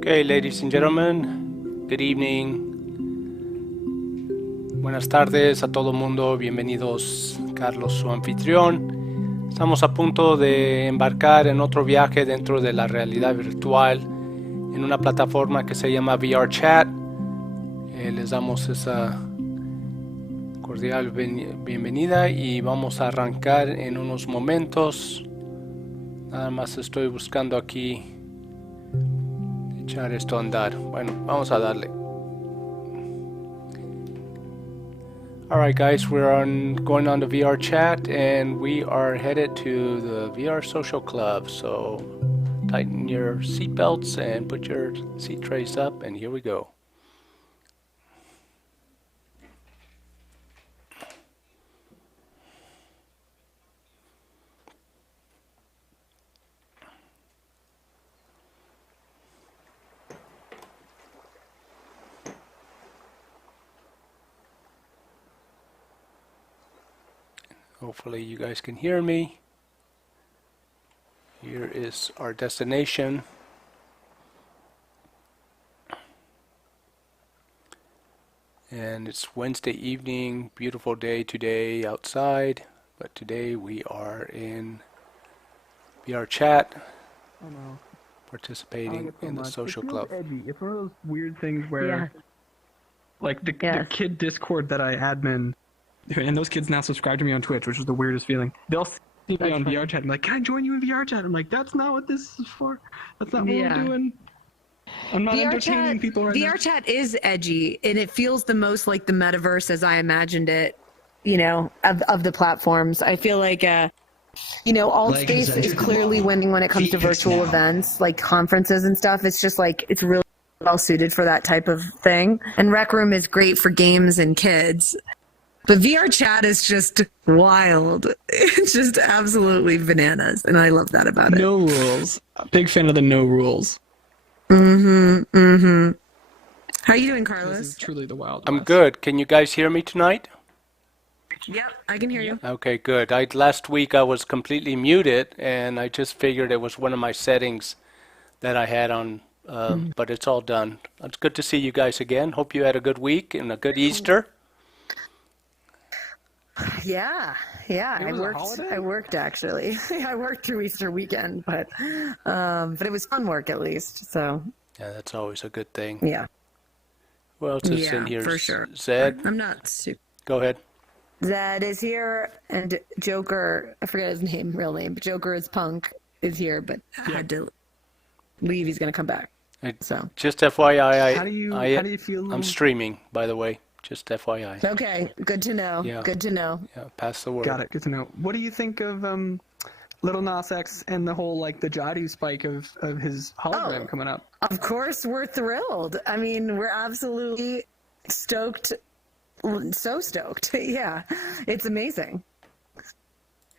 Okay, ladies and gentlemen, good evening. Buenas tardes a todo mundo, bienvenidos. Carlos, su anfitrión. Estamos a punto de embarcar en otro viaje dentro de la realidad virtual en una plataforma que se llama VRChat. Les damos esa cordial bienvenida y vamos a arrancar en unos momentos. Nada más estoy buscando aquí echar esto a andar. Bueno, vamos a darle. Alright guys, going on to VRChat and we are headed to the VR Social Club. So tighten your seatbelts and put your seat trays up, and here we go. Hopefully you guys can hear me. Here is our destination. And it's Wednesday evening, beautiful day today outside, but today we are in VRChat, participating in the social club. Edgy. It's one of those weird things where, like the kid Discord that I admin, and those kids now subscribe to me on Twitch, which is the weirdest feeling. They'll see me on VRChat and like, can I join you in VRChat? I'm like, that's not what this is for. That's not what we're doing. I'm not entertaining people right now. VRChat is edgy, and it feels the most like the metaverse as I imagined it, you know, of the platforms. I feel like, Altspace is clearly winning when it comes to virtual events, like conferences and stuff. It's just like, it's really well suited for that type of thing. And Rec Room is great for games and kids. But VRChat is just wild. It's just absolutely bananas, and I love that about it. No rules. Big fan of the no rules. How are you doing, Carlos? This is truly the Wild I'm West. good. Can you guys hear me tonight? Yep, I can hear you. Okay, good. Last week I was completely muted, and I just figured it was one of my settings that I had on, but it's all done. It's good to see you guys again. Hope you had a good week and a good Easter. Yeah. I worked actually. I worked through Easter weekend, but it was fun work at least. So Yeah, that's always a good thing. yeah, Who else is in here? for sure. Zed? I'm not super. Go ahead. Zed is here, and Joker. I forget his real name, but Joker is Punk is here, but I had to leave. He's gonna come back. So Just FYI, How do you feel? I'm streaming, by the way. Just FYI. okay, good to know. Yeah. Good to know. Yeah, pass the word. Got it. Good to know. What do you think of Little Nas X and the whole like the Jadu spike of his hologram coming up? Of course, we're thrilled. I mean, we're absolutely stoked. So stoked. Yeah, it's amazing.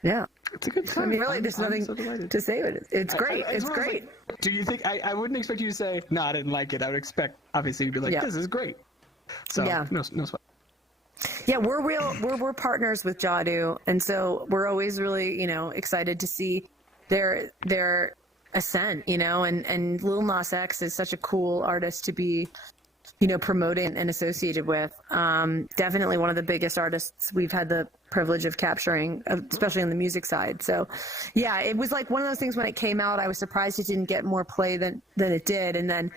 Yeah. It's a good time. I mean, really, there's nothing so delighted. to say with it. It's great. It's great. Like, do you think I wouldn't expect you to say no? I didn't like it. I would expect obviously you'd be like, this is great. So no sweat. Yeah, we're partners with Jadu, and so we're always really excited to see their ascent. And Lil Nas X is such a cool artist to be promoting and associated with. Definitely one of the biggest artists we've had the privilege of capturing, especially on the music side. So yeah, it was like one of those things when it came out, I was surprised it didn't get more play than it did. And then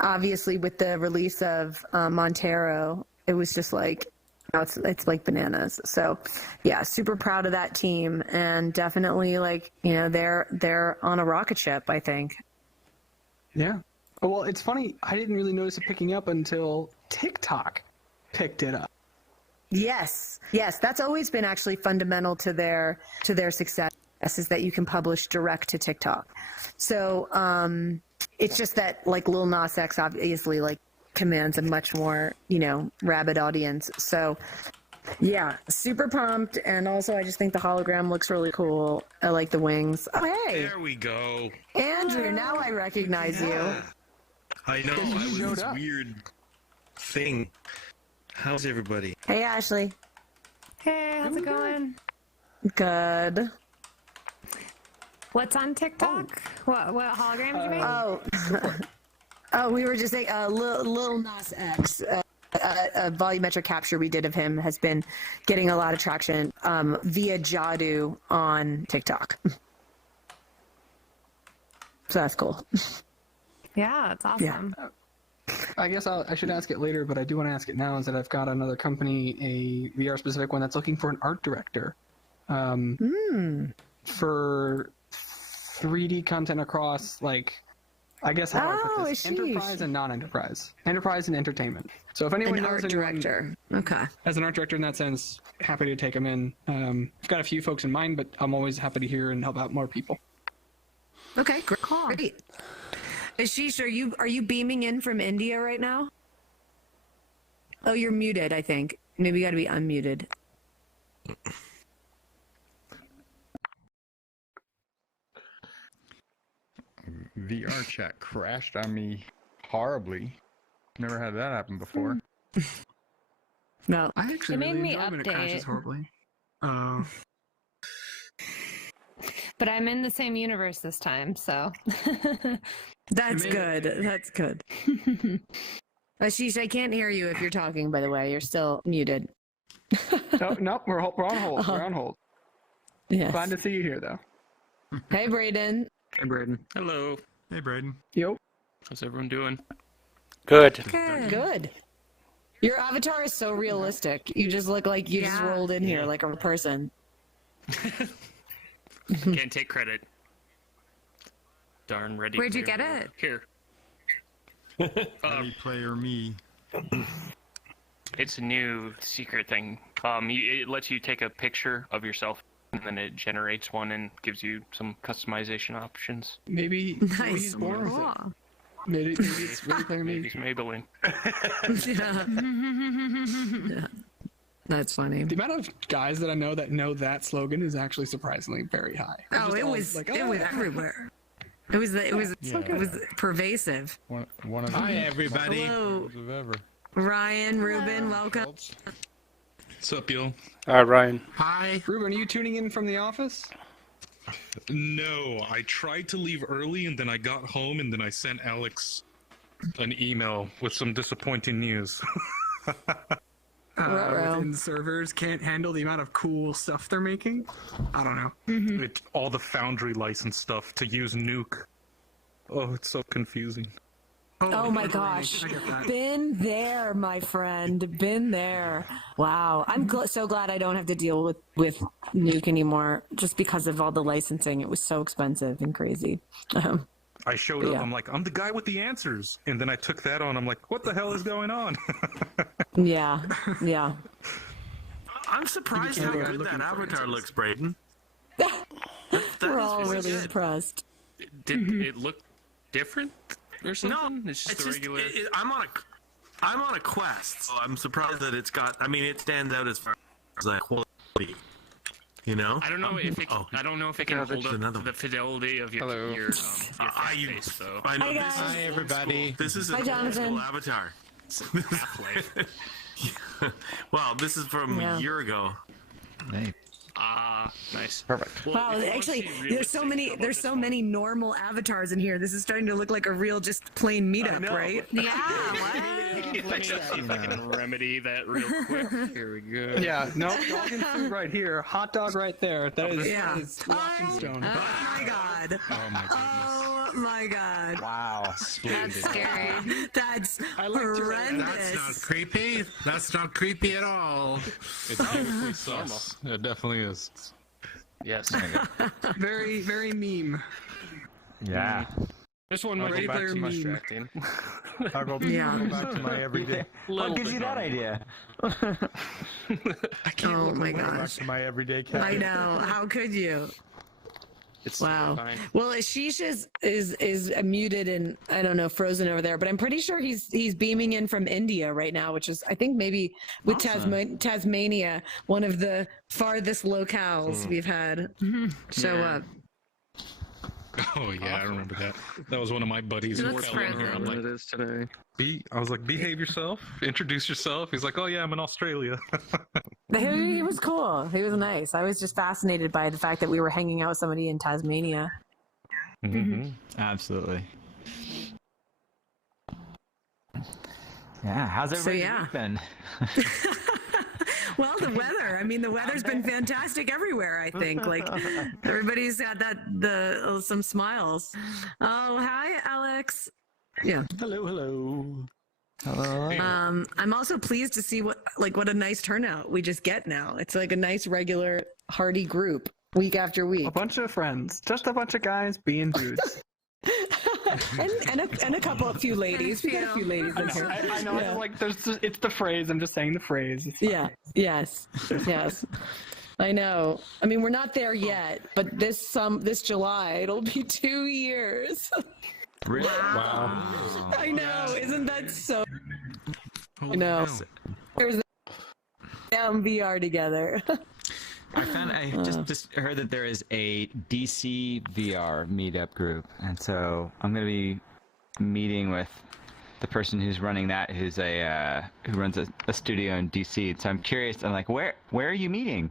obviously with the release of Montero, it was just like, it's like bananas. So yeah, super proud of that team, and definitely like, they're on a rocket ship, I think. Yeah. Well, it's funny. I didn't really notice it picking up until TikTok picked it up. Yes. That's always been actually fundamental to their success, is that you can publish direct to TikTok. So it's just that like Lil Nas X obviously like commands a much more rabid audience. So yeah, super pumped. And also I just think the hologram looks really cool. I like the wings. Oh hey, there we go. Andrew, now I recognize you. I know, I was this weird thing. How's everybody? Hey Ashley. Hey, how's it going? Good. What's on TikTok? What hologram did you make? Oh, Oh, we were just saying, Lil Nas X, a volumetric capture we did of him has been getting a lot of traction via Jadu on TikTok. So that's cool. Yeah, it's awesome. Yeah. I guess I should ask it later, but I do want to ask it now. Is that I've got another company, a VR specific one that's looking for an art director for 3D content across, like, I guess how do I put this? Enterprise and non-enterprise, enterprise and entertainment. So if anyone An knows art anyone director, okay, as an art director in that sense, happy to take them in. I've got a few folks in mind, but I'm always happy to hear and help out more people. okay, great. Ashish, are you beaming in from India right now? Oh, you're muted, I think. Maybe you got to be unmuted. VRChat crashed on me horribly. Never had that happen before. No, I actually It made really me enjoy when it crashes update. horribly. But I'm in the same universe this time, so. that's good. That's good. Ashish, I can't hear you if you're talking. By the way, you're still muted. Nope, we're on hold. We're on hold. Yes. Glad to see you here, though. Hey, Braden. Hey, Braden. Hello. Hey, Braden. Yo. How's everyone doing? Good. Good. Your avatar is so realistic. You just look like you just rolled in here like a person. Can't take credit. Darn ready. Where'd you get it? Here. Ready Player Me. It's a new secret thing. It lets you take a picture of yourself, and then it generates one and gives you some customization options. Maybe he's born with it. Maybe it's really Player Me. Maybe it's Maybelline. Yeah. That's funny. The amount of guys that I know that slogan is actually surprisingly very high. Oh, it was everywhere. It was pervasive. One of Hi, the everybody. Hello, of ever. Ryan, Ruben, welcome. What's up, y'all? All right, Ryan. Hi. Ruben, are you tuning in from the office? No, I tried to leave early and then I got home and then I sent Alex an email with some disappointing news. Within servers can't handle the amount of cool stuff they're making. I don't know. It's all the Foundry license stuff to use Nuke. Oh, it's so confusing. Oh my gosh. Been there, my friend. Been there. Wow. I'm so glad I don't have to deal with Nuke anymore just because of all the licensing. It was so expensive and crazy. I showed up, yeah. I'm like, I'm the guy with the answers. And then I took that on, I'm like, what the hell is going on? Yeah. I'm surprised how good that avatar looks, Braden. We're all really impressed. Did it look different or something? No, it's just the regular. I'm on a quest, so I'm surprised that it's got. I mean, it stands out as far as like quality. You know? I don't know if it. I don't know if it can hold up the fidelity of your face, though. I know Hi, this guys. Hi, everybody. This is Hi, an old Jonathan. school avatar. Half-Life. Wow, this is from a year ago. Hey. Nice. Perfect. Well, Wow, if you actually, want to see there's so many normal avatars in here. This is starting to look like a real just plain meetup, right? Yeah, Let me see if I can remedy that real quick. Here we go. Yeah, no, dog and food right here. Hot dog right there. That is locked in Oh stone. my god. Oh, my goodness. Oh my god. Wow. that's scary. That's like to- horrendous. That's not creepy. That's not creepy at all. It's beautifully sus. It definitely is. Yes. Very, very meme. Yeah. This one might Ready be back Player to meme. distracting. I'll go back to my everyday. What gives you that idea? Oh my Back gosh. to my everyday cat. I know. How could you? It's Wow. fine. Well, Ashish is muted and I don't know, frozen over there, but I'm pretty sure he's beaming in from India right now, which is I think maybe with Tasmania, one of the farthest locales we've had show up. Oh yeah, I remember that. That was one of my buddies He who looks fell in here. I'm frozen. like, It is today. I was like, behave yourself, introduce yourself. He's like, oh yeah, I'm in Australia. He was cool. He was nice. I was just fascinated by the fact that we were hanging out with somebody in Tasmania. Absolutely. Yeah, how's everybody yeah. been? Well, the weather. I mean, the weather's been fantastic everywhere. I think like everybody's got some smiles. Oh, hi, Alex. Yeah. Hello. I'm also pleased to see what a nice turnout we just get now. It's like a nice, regular, hearty group week after week. A bunch of friends, just a bunch of guys being dudes. and a few ladies. We got a few ladies in here. I know. Yeah. Like, it's the phrase. I'm just saying the phrase. Yeah. Yes. I know. I mean, we're not there yet, but this July it'll be 2 years. Really? Wow. I know. Isn't that so? Holy I know. hell. There's down VR together. I just heard that there is a DC VR meetup group, and so I'm gonna be meeting with the person who's running that, who runs a studio in DC. So I'm curious. I'm like, where are you meeting?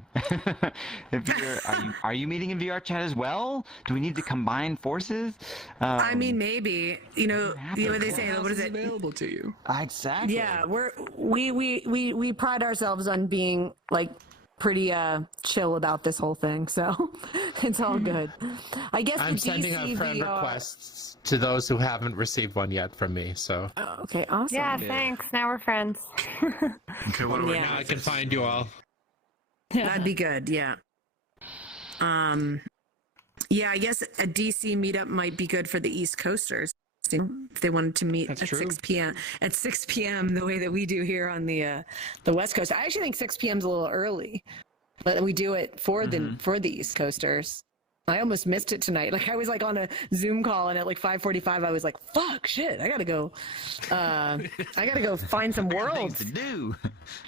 Are you meeting in VRChat as well? Do we need to combine forces? I mean, maybe. You know what they say. What is it? Available to you. Exactly. Yeah, we pride ourselves on being like pretty chill about this whole thing, so it's all good. I guess I'm sending out friend requests to those who haven't received one yet from me. So. Oh, okay, awesome. Yeah, thanks. Now we're friends. Okay, what do I Now I can find you all. That'd be good. Yeah. Yeah, I guess a DC meetup might be good for the East Coasters if they wanted to meet That's at true. 6 p.m. At 6 p.m. the way that we do here on the West Coast. I actually think 6 p.m. is a little early, but we do it for the East Coasters. I almost missed it tonight. Like I was like on a Zoom call, and at like 5:45, I was like, "Fuck, shit! I gotta go find some worlds to do."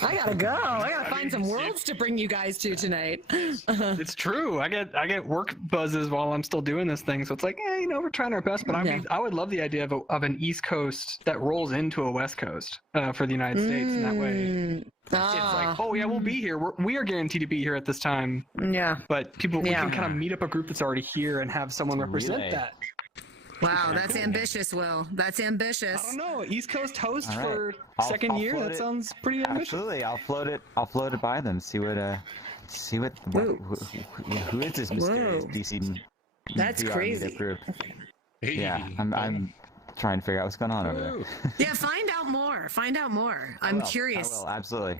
I gotta go. I gotta find some worlds to bring you guys to tonight." It's true. I get work buzzes while I'm still doing this thing, so it's like, we're trying our best. But I would love the idea of an East Coast that rolls into a West Coast for the United States in that way. It's like, oh yeah, we'll be here. We are guaranteed to be here at this time. Yeah. But we can kind of meet up a group that's already here and have someone represent that. Wow, that's ambitious, Will. That's ambitious. I don't know. East Coast host All right. for I'll second year. float That it. sounds pretty ambitious. Absolutely, I'll float it by them. See what who is this mysterious DC? That's VR crazy. meetup group? Hey. Yeah, I'm trying to figure out what's going on over there. Yeah, find out more. I'm curious. I will, absolutely.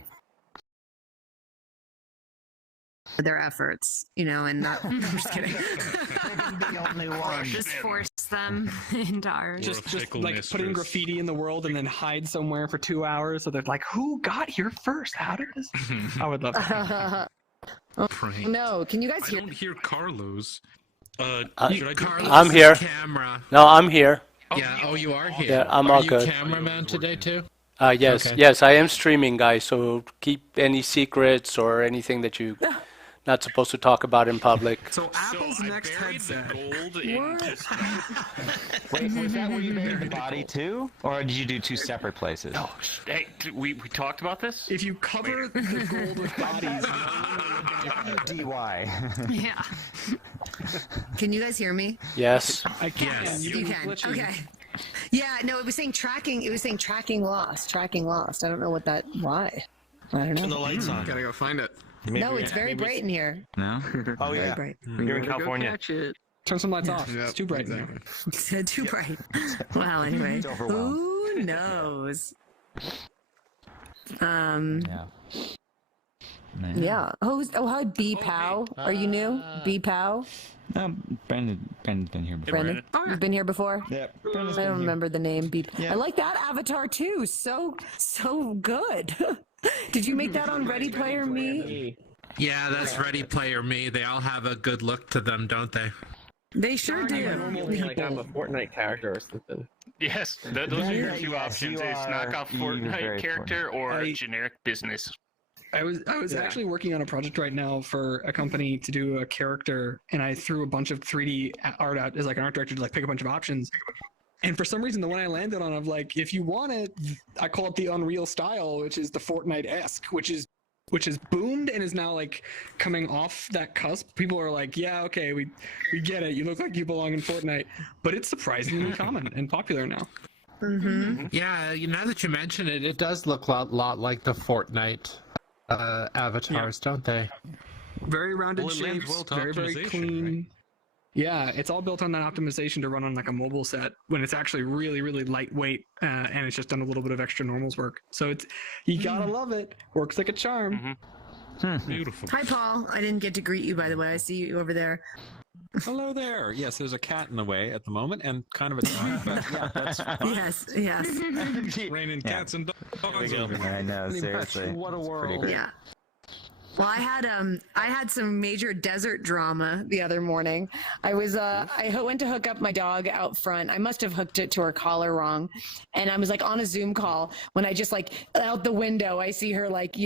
Their efforts, and not. I'm just kidding. The only one. Just force them into ours. Just fickle like put in mistress. graffiti in the world and then hide somewhere for 2 hours. So they're like, who got here first? How did this? I would love that. Prank. No, can you guys I hear? don't hear Carlos. Should I do I'm here. Camera. No, I'm here. Yeah. Oh, you are here. Yeah, I'm are all you good. cameraman today too? Yes, Okay. yes, I am streaming, guys. So keep any secrets or anything that you not supposed to talk about in public. So Apple's I next buried headset. the gold in just Wait, was that where you buried the body too, or did you do two separate places? Oh, hey, we talked about this? If you cover the gold with bodies, DY. Yeah. Can you guys hear me? Yes. I can. Yes. You can. glitchy. Okay. Yeah. No, it was saying tracking. It was saying tracking lost. Tracking lost. I don't know what that. Why? I don't Turn the know. lights on. Gotta go find it. No, it's very bright in here. No. Oh Very yeah. bright. You're in California. Turn some lights off. It's too bright exactly. now. Too bright. Well, anyway, It's overwhelmed. who knows? Yeah. Yeah. Hi, B Pow. Are you new? B Pow. Brendan's been here before. Brendan, you've been here before. Yep. I don't remember the name. B. Yeah. I like that avatar too. So good. Did you make that on Ready Player Me? Yeah, that's Ready Player Me. They all have a good look to them, don't they? They sure do. Like I'm a Fortnite character or something. Yes, those are your two Yes, options. you It's knockoff are- you're very Fortnite character or I- generic business. I was actually working on a project right now for a company to do a character, and I threw a bunch of 3D art out as like an art director to like pick a bunch of options. And for some reason, the one I landed on of like, if you want it, I call it the Unreal style, which is the Fortnite-esque, which is boomed and is now like coming off that cusp. People are like, yeah, okay, we get it. You look like you belong in Fortnite, but it's surprisingly common and popular now. Yeah, now that you mention it, it does look a lot like the Fortnite avatars, don't they? Very rounded Well, it lends shapes, well to very optimization, clean. right? Yeah, it's all built on that optimization to run on like a mobile set when it's actually really, really lightweight, and it's just done a little bit of extra normals work. So it's you gotta love it. Works like a charm. Beautiful. Hi, Paul. I didn't get to greet you, by the way. I see you over there. Hello there. Yes, there's a cat in the way at the moment, and kind of a dog, but yeah, that's fine. Yes. Raining cats and dogs. I know, seriously. What a It's pretty world. great. Yeah. Well, I had some major desert drama the other morning. I went to hook up my dog out front. I must have hooked it to her collar wrong, and I was like on a Zoom call when I just like out the window I see her like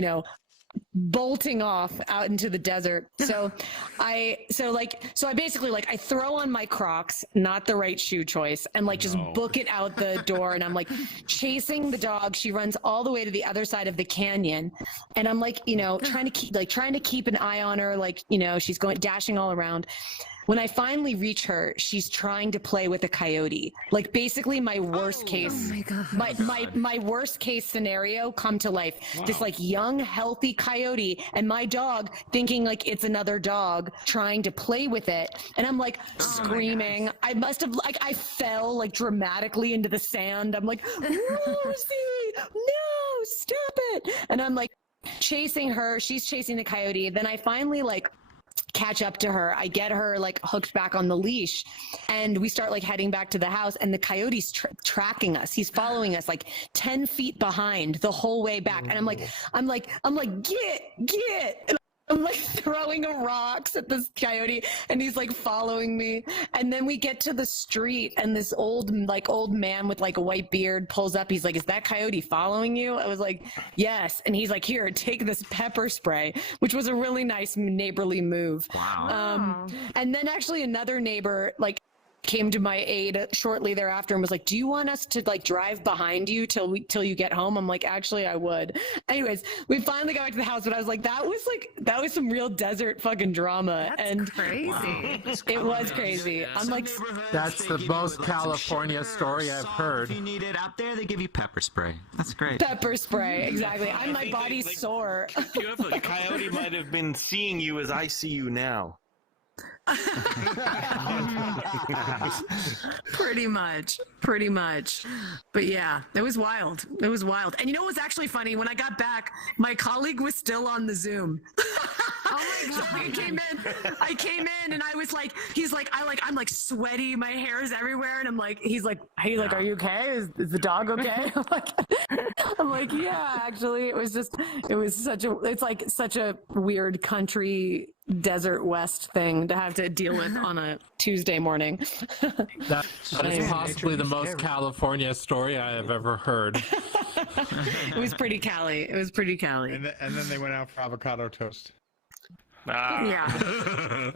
bolting off out into the desert. So I basically like I throw on my Crocs, not the right shoe choice, and like just book it out the door, and I'm like chasing the dog. She runs all the way to the other side of the canyon, and I'm like trying to keep an eye on her, like she's going dashing all around. When I finally reach her, she's trying to play with a coyote. Like basically my worst case, my worst case scenario come to life. Wow. This like young, healthy coyote and my dog thinking like it's another dog trying to play with it. And I'm like screaming. I must have I fell like dramatically into the sand. I'm like, Rosie, no, stop it. And I'm like chasing her. She's chasing the coyote. Then I finally like catch up to her. I get her like hooked back on the leash, and we start like heading back to the house, and the coyote's tracking us. He's following us like 10 feet behind the whole way back. And I'm like, get. And I'm like throwing rocks at this coyote, and he's like following me. And then we get to the street, and this old man with like a white beard pulls up. He's like, "Is that coyote following you?" I was like, "Yes." And he's like, "Here, take this pepper spray," which was a really nice neighborly move. Wow. And then actually another neighbor like came to my aid shortly thereafter and was like, "Do you want us to like drive behind you till you get home?" I'm like, "Actually, I would." Anyways, we finally got back to the house, but I was like, that was some real desert fucking drama. That's crazy. Wow. It was crazy. I'm like, that's the most California story I've heard. If you need it out there, they give you pepper spray. That's great. Pepper spray, exactly. My body's sore. The coyote might have been seeing you as I see you now. Pretty much. But yeah, it was wild. And you know what was actually funny? When I got back, my colleague was still on the Zoom. Oh my god! So I came in, and I was like, I'm like sweaty, my hair is everywhere, and I'm like, he's like, "Are you okay? Is the dog okay?" I'm like, "Yeah, actually, it's like such a weird country desert west thing to have to deal with on a Tuesday morning." That is possibly the most California story I have ever heard. It was pretty Cali. And then they went out for avocado toast. Yeah.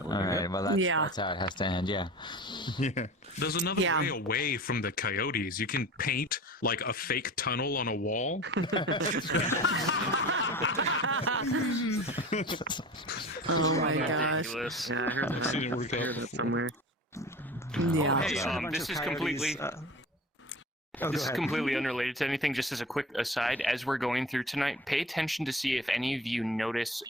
All right. Well, that's how it has to end. Yeah. There's another way away from the coyotes. You can paint like a fake tunnel on a wall. Oh my gosh. Yeah, I heard that somewhere. Yeah. Hey, this is completely... This is completely unrelated to anything. Just as a quick aside, as we're going through tonight, pay attention to see if any of you notice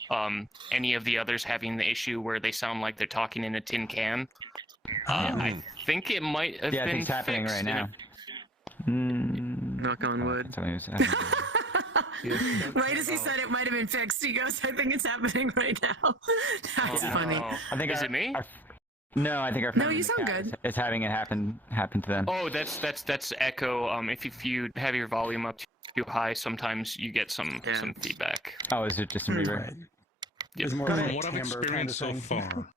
any of the others having the issue where they sound like they're talking in a tin can. I think it might have been I think it's happening right now. Knock on wood. Right as he said it might have been fixed, he goes, "I think it's happening right now." That's funny. I think is it me? No, I think our friend No, you in the sound chat good. is having it happen to them. Oh, that's echo. If you have your volume up too high, sometimes you get some feedback. Oh, is it just some reverb? Right. From what I've experienced so far,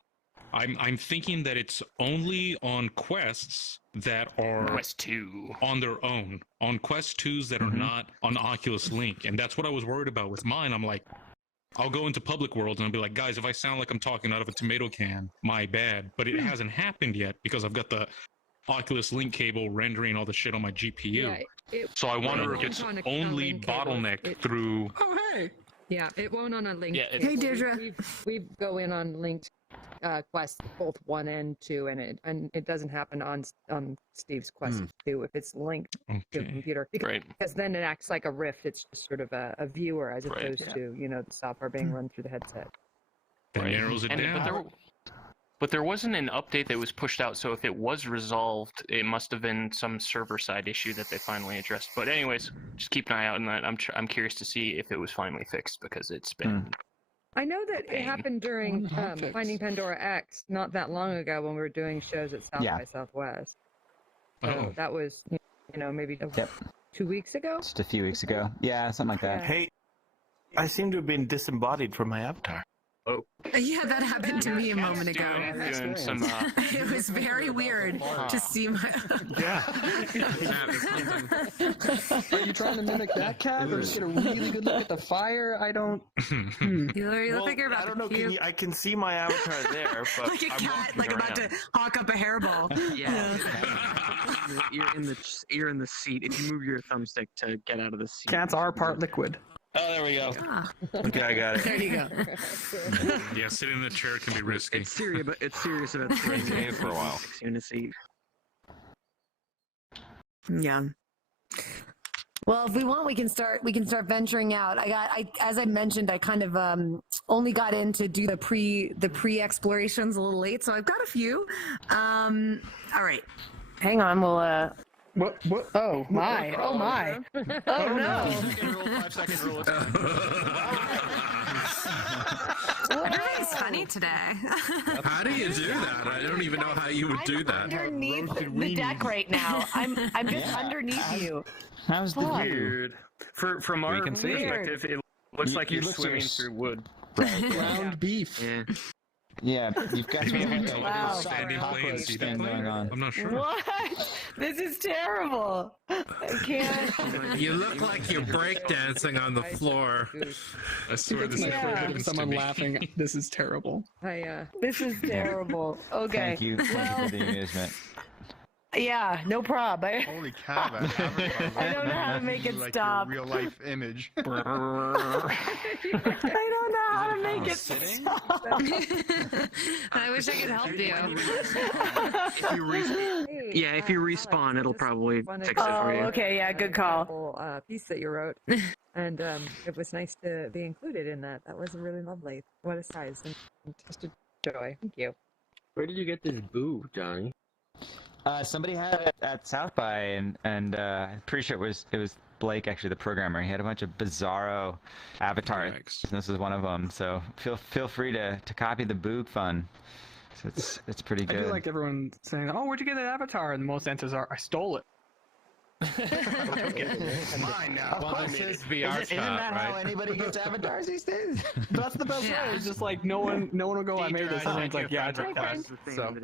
I'm thinking that it's only on quests that are Quest 2 on their own, on Quest 2s that are not on Oculus Link, and that's what I was worried about with mine. I'm like, I'll go into public world and I'll be like, "Guys, if I sound like I'm talking out of a tomato can, my bad." But it hasn't happened yet because I've got the Oculus Link cable rendering all the shit on my GPU. Yeah, so I wonder if it's only bottlenecked through. Oh, hey. Yeah, it won't on a link. Yeah, hey, Deirdre. We go in on links. Quest, both 1 and 2, and it doesn't happen on Steve's Quest 2 if it's linked to a computer, because then it acts like a Rift. It's just sort of a viewer as opposed to the software being run through the headset. That narrows it down. But there wasn't an update that was pushed out, so if it was resolved, it must have been some server-side issue that they finally addressed. But anyways, just keep an eye out on that. I'm curious to see if it was finally fixed, because it's been... I know that it happened during Finding Pandora X not that long ago when we were doing shows at South by Southwest. So that was, maybe 2 weeks ago? Just a few weeks ago. Yeah, something like that. Hey, I seem to have been disembodied from my avatar. Oh. Yeah, that happened to me a moment ago. It was very weird to see my. Are you trying to mimic that cat, or just get a really good look at the fire? I don't. You look like you're about I don't know. to puke. I can see my avatar there, but like a cat, like about to hawk up a hairball. Yeah. You're in the seat. If you move your thumbstick to get out of the seat. Cats are part liquid. Oh, there we go. Okay, I got it. There you go. Yeah, sitting in the chair can be risky. It's serious, but it's serious about staying for a while. You in a seat. Yeah. Well, if we want, we can start venturing out. As I mentioned, I kind of only got in to do the pre explorations a little late, so I've got a few. All right. Hang on, we'll What? Oh my! Oh my! Oh no! 5-second rule. Everything's funny today. How do you do that? I don't even know how you would do that. Underneath the deck right now. I'm just underneath you. How's the Weird. From our perspective, it looks like you're swimming through wood. Ground beef. Yeah, you've got Wow. Standing plane, see that thing going on. I'm not sure. What? This is terrible. I can't. You look like you're breakdancing on the floor. I swear this It's never my happens to someone me. laughing. This is terrible. This is terrible. Okay. Thank you for the amusement. Yeah, no problem. Holy cow! I don't know how to make it stop. Real life image. I don't know how to make it stop. I wish I could help you. If you respawn, it'll probably fix it for you. Oh, okay, yeah, good call. Piece that you wrote, and it was nice to be included in that. That was really lovely. What a size and just a joy. Thank you. Where did you get this boo, Johnny? Somebody had it at South by, and I'm pretty sure it was Blake, actually, the programmer. He had a bunch of bizarro avatars. And this is one of them. So feel free to copy the Boog fun. So it's pretty good. I do like everyone saying, "Oh, where'd you get that avatar?" And most answers are, "I stole it." Mine now. Well, this is VRChat, Isn't that how right? anybody gets avatars these days? That's the best way. It's just like no one will go, "I made this," and everyone's like, "Yeah, I took that." So.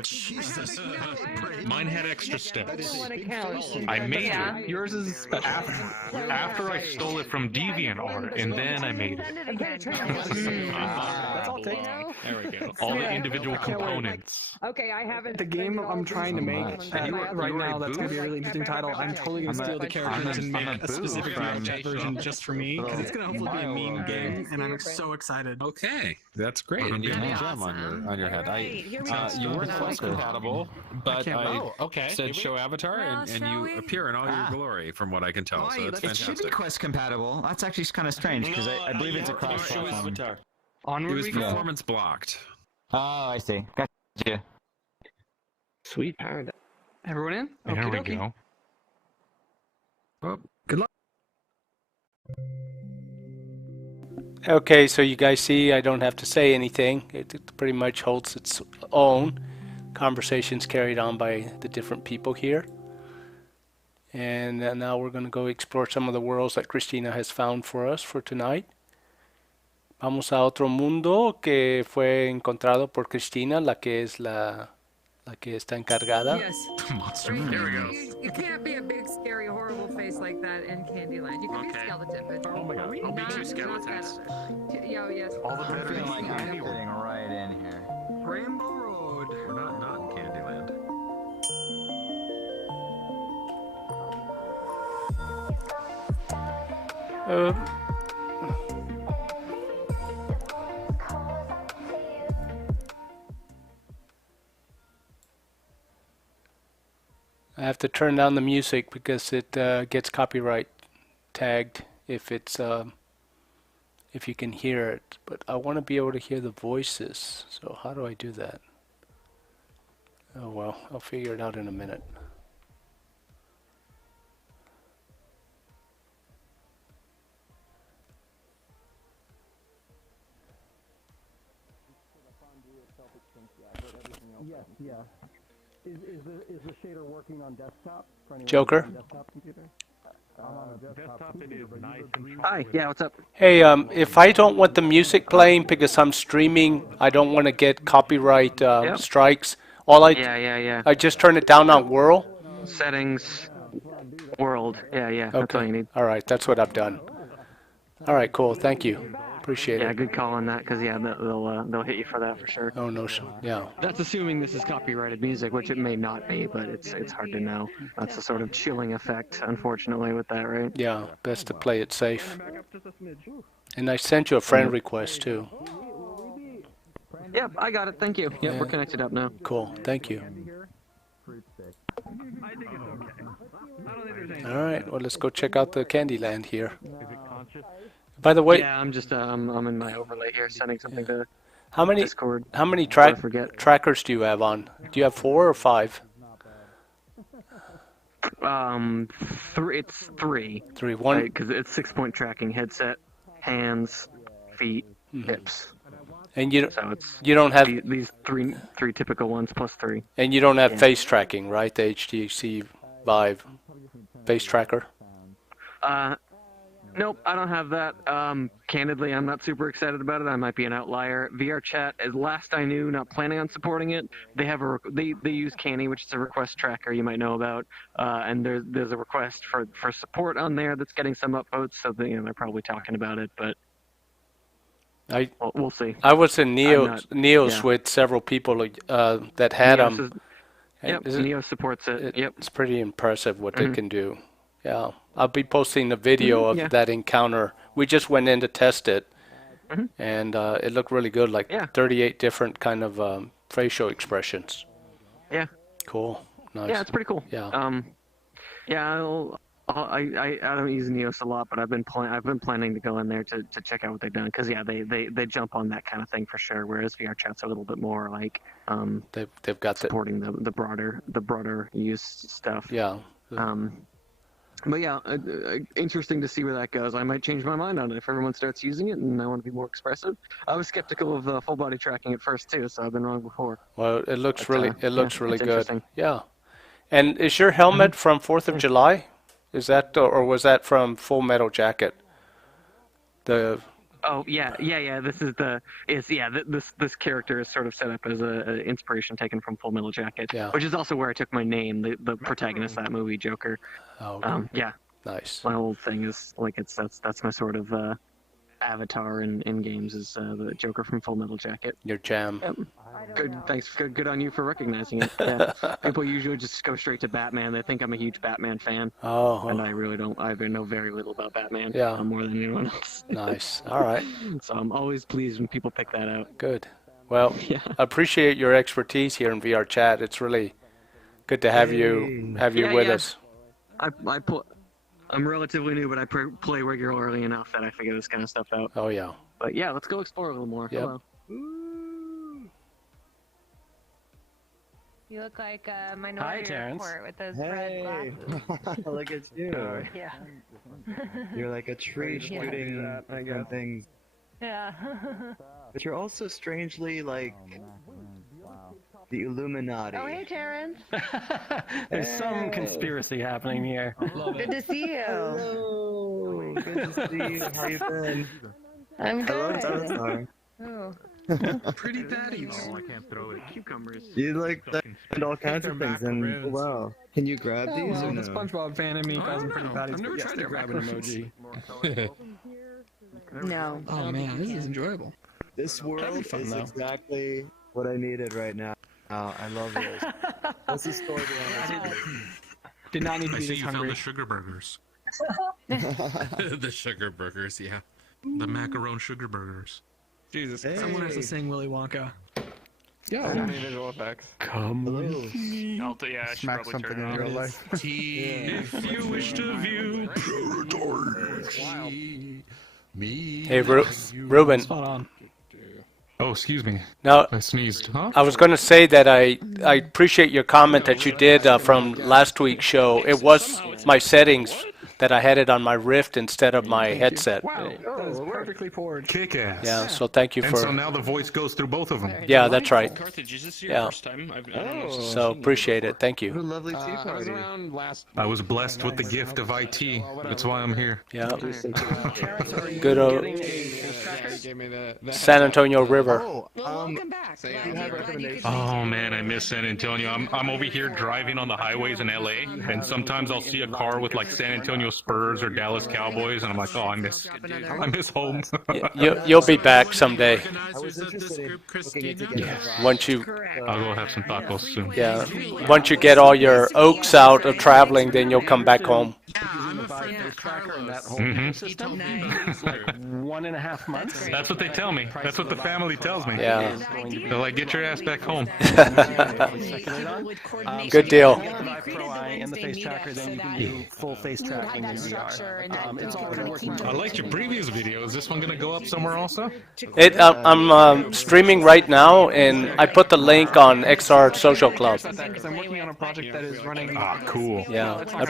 Jesus. Mine had extra steps. I I made it Yours is special. after I stole it from DeviantArt, and then I made it. That's all it takes. There we go. All the individual components. Okay, I haven't. The game I'm trying to make right now, that's going to be a really interesting title. I'm totally going to steal the characters and make a specific VRChat version just for me, because it's going to hopefully be a meme game, and I'm so excited. Okay, that's great. And you have a gem on your head. You weren't Quest compatible, but I said show avatar, and you appear in all your glory, from what I can tell. So it's It should be fantastic. Quest compatible. That's actually kind of strange, because I believe it's a cross-platform. It Onward was we go. performance blocked. Oh, I see. Gotcha. Sweet paradise. Everyone in? There we Okey-dokey. go. Well, good luck. Okay, so you guys see I don't have to say anything. It pretty much holds its own. Conversations carried on by the different people here. And now we're going to go explore some of the worlds that Christina has found for us for tonight. Vamos a otro mundo que fue encontrado por Cristina, la que es la que está encargada. Yes. There we go. You can't be a big, scary, horrible face like that in Candyland. You can be a skeleton, but Oh my God. I'll be two skeletons. Yeah, yes. All the better. I'm fitting right in here. Rainbow Road. We're not in Candyland. have to turn down the music because it gets copyright tagged if you can hear it. But I want to be able to hear the voices. So how do I do that? Oh well, I'll figure it out in a minute. Yes, yeah. Is the shader working on desktop? For anyone Joker? on desktop computer? On a desktop it is nice. Hi, yeah, what's up? Hey, if I don't want the music playing because I'm streaming, I don't want to get copyright strikes. I just turn it down on World. Settings, World. Yeah. That's all you need. All right, that's what I've done. All right, cool. Thank you. Appreciate it. Yeah, good call on that, because they'll hit you for that for sure. Oh no, yeah. That's assuming this is copyrighted music, which it may not be, but it's hard to know. That's the sort of chilling effect, unfortunately, with that, right? Yeah, best to play it safe. And I sent you a friend request too. Yep, I got it. Thank you. Yep, we're connected up now. Cool. Thank you. All right. Well, let's go check out the Candyland here. By the way, yeah, I'm just I'm in my overlay here, sending something to Discord. How many trackers do you have on? Do you have 4 or 5? It's 3. 3. One because it's 6-point tracking: headset, hands, feet, hips. And you so it's you don't have these three typical ones plus 3. And you don't have face tracking, right? The HTC Vive face tracker. Nope, I don't have that. Candidly, I'm not super excited about it. I might be an outlier. VRChat, as last I knew, not planning on supporting it. They have they use Canny, which is a request tracker you might know about, and there's a request for support on there that's getting some upvotes. So they're probably talking about it, but we'll see. I was in Neos with several people that had them. Yep, Neo supports it. Yep, it's pretty impressive what they can do. Yeah, I'll be posting a video of that encounter. We just went in to test it, and it looked really good, like 38 different kind of facial expressions. Yeah. Cool. Nice. Yeah, it's pretty cool. Yeah. I don't use Neos a lot, but I've been planning to go in there to check out what they've done, because they jump on that kind of thing for sure. Whereas VRChat's a little bit more like they've got supporting the broader use stuff. Yeah. But yeah, interesting to see where that goes. I might change my mind on it if everyone starts using it and I want to be more expressive. I was skeptical of full body tracking at first too, so I've been wrong before. Well, it looks really good. Interesting. Yeah. And is your helmet from 4th of July? Is that, or was that from Full Metal Jacket? Oh yeah. This character is sort of set up as a inspiration taken from Full Metal Jacket, which is also where I took my name. The protagonist of that movie, Joker. Oh. Okay. Yeah. Nice. My whole thing is like that's my sort of avatar in games is the Joker from Full Metal Jacket. Your jam. Yep. Good. Thanks. Good on you for recognizing it. Yeah. People usually just go straight to Batman. They think I'm a huge Batman fan. Oh. And I really don't. I know very little about Batman. Yeah. More than anyone else. Nice. All right. So I'm always pleased when people pick that out. Good. Well, I appreciate your expertise here in VRChat. It's really good to have you with us. I'm relatively new, but I play regularly enough that I figure this kind of stuff out. Oh yeah. But yeah, let's go explore a little more. Yep. Hello. You look like a Minority Report with those red glasses. Look at you. Yeah. You're like a tree shooting from things. Yeah. But you're also strangely like the Illuminati. Oh, hey, Terrence. There's some conspiracy happening here. Good to see you. Hello. Good to see you. How you been? I'm good. Hello, Salazar. Oh. Pretty daddies. Oh, I can't throw it. Cucumbers. You like that and all kinds of things, and wow. Can you grab these or no? The SpongeBob fan in me calls them pretty baddies. I've never tried to grab an emoji. No. Oh man, this is enjoyable. This world is exactly what I needed right now. I love it. What's the story behind this? Did not need to be see this you hungry. found the sugar burgers. The sugar burgers, yeah. The macaron sugar burgers. Jesus. Someone has to sing Willy Wonka. Yeah, any visual effects. Come with me. Yeah, I should Smack probably something turn it in on. real life. If you wish to view Hey, Ruben. Oh, excuse me. Now, I sneezed. Huh? I was going to say that I appreciate your comment that you did from last week's show. It was my settings that I had it on my Rift instead of my headset. Wow, that was perfectly poured. Kick ass. Yeah, so thank you And for... so now the voice goes through both of them. Yeah, that's right. Carthage, is this your Yeah. first time? I don't know. So appreciate it. Thank What a you. lovely tea I was party. around last. I was blessed with the gift of IT. That's why I'm here. Yeah. Good Good old San Antonio River. Welcome back. Oh man, I miss San Antonio. I'm over here driving on the highways in LA, and sometimes I'll see a car with like San Antonio Spurs or Dallas Cowboys, and I'm like, oh, I miss home. You'll be back someday. I was interested in looking into getting Yes. Once you, I'll go have some tacos soon. yeah, once you get all your oaks out of traveling, then you'll come back home. Using the five-face tracker and that whole Mhm. system. It's like 1.5 months. That's what they tell me. That's what the family tells me. Yeah. They're like, get your ass back home. Good deal. Get the Vive Pro Eye and the face tracker, then you can do full face tracking in VR. It's all working. I liked your previous video. Is this one going to go up somewhere also? I'm streaming right now, and I put the link on XR Social Club. Because I'm working on a project that is running. Ah, cool. Yeah, I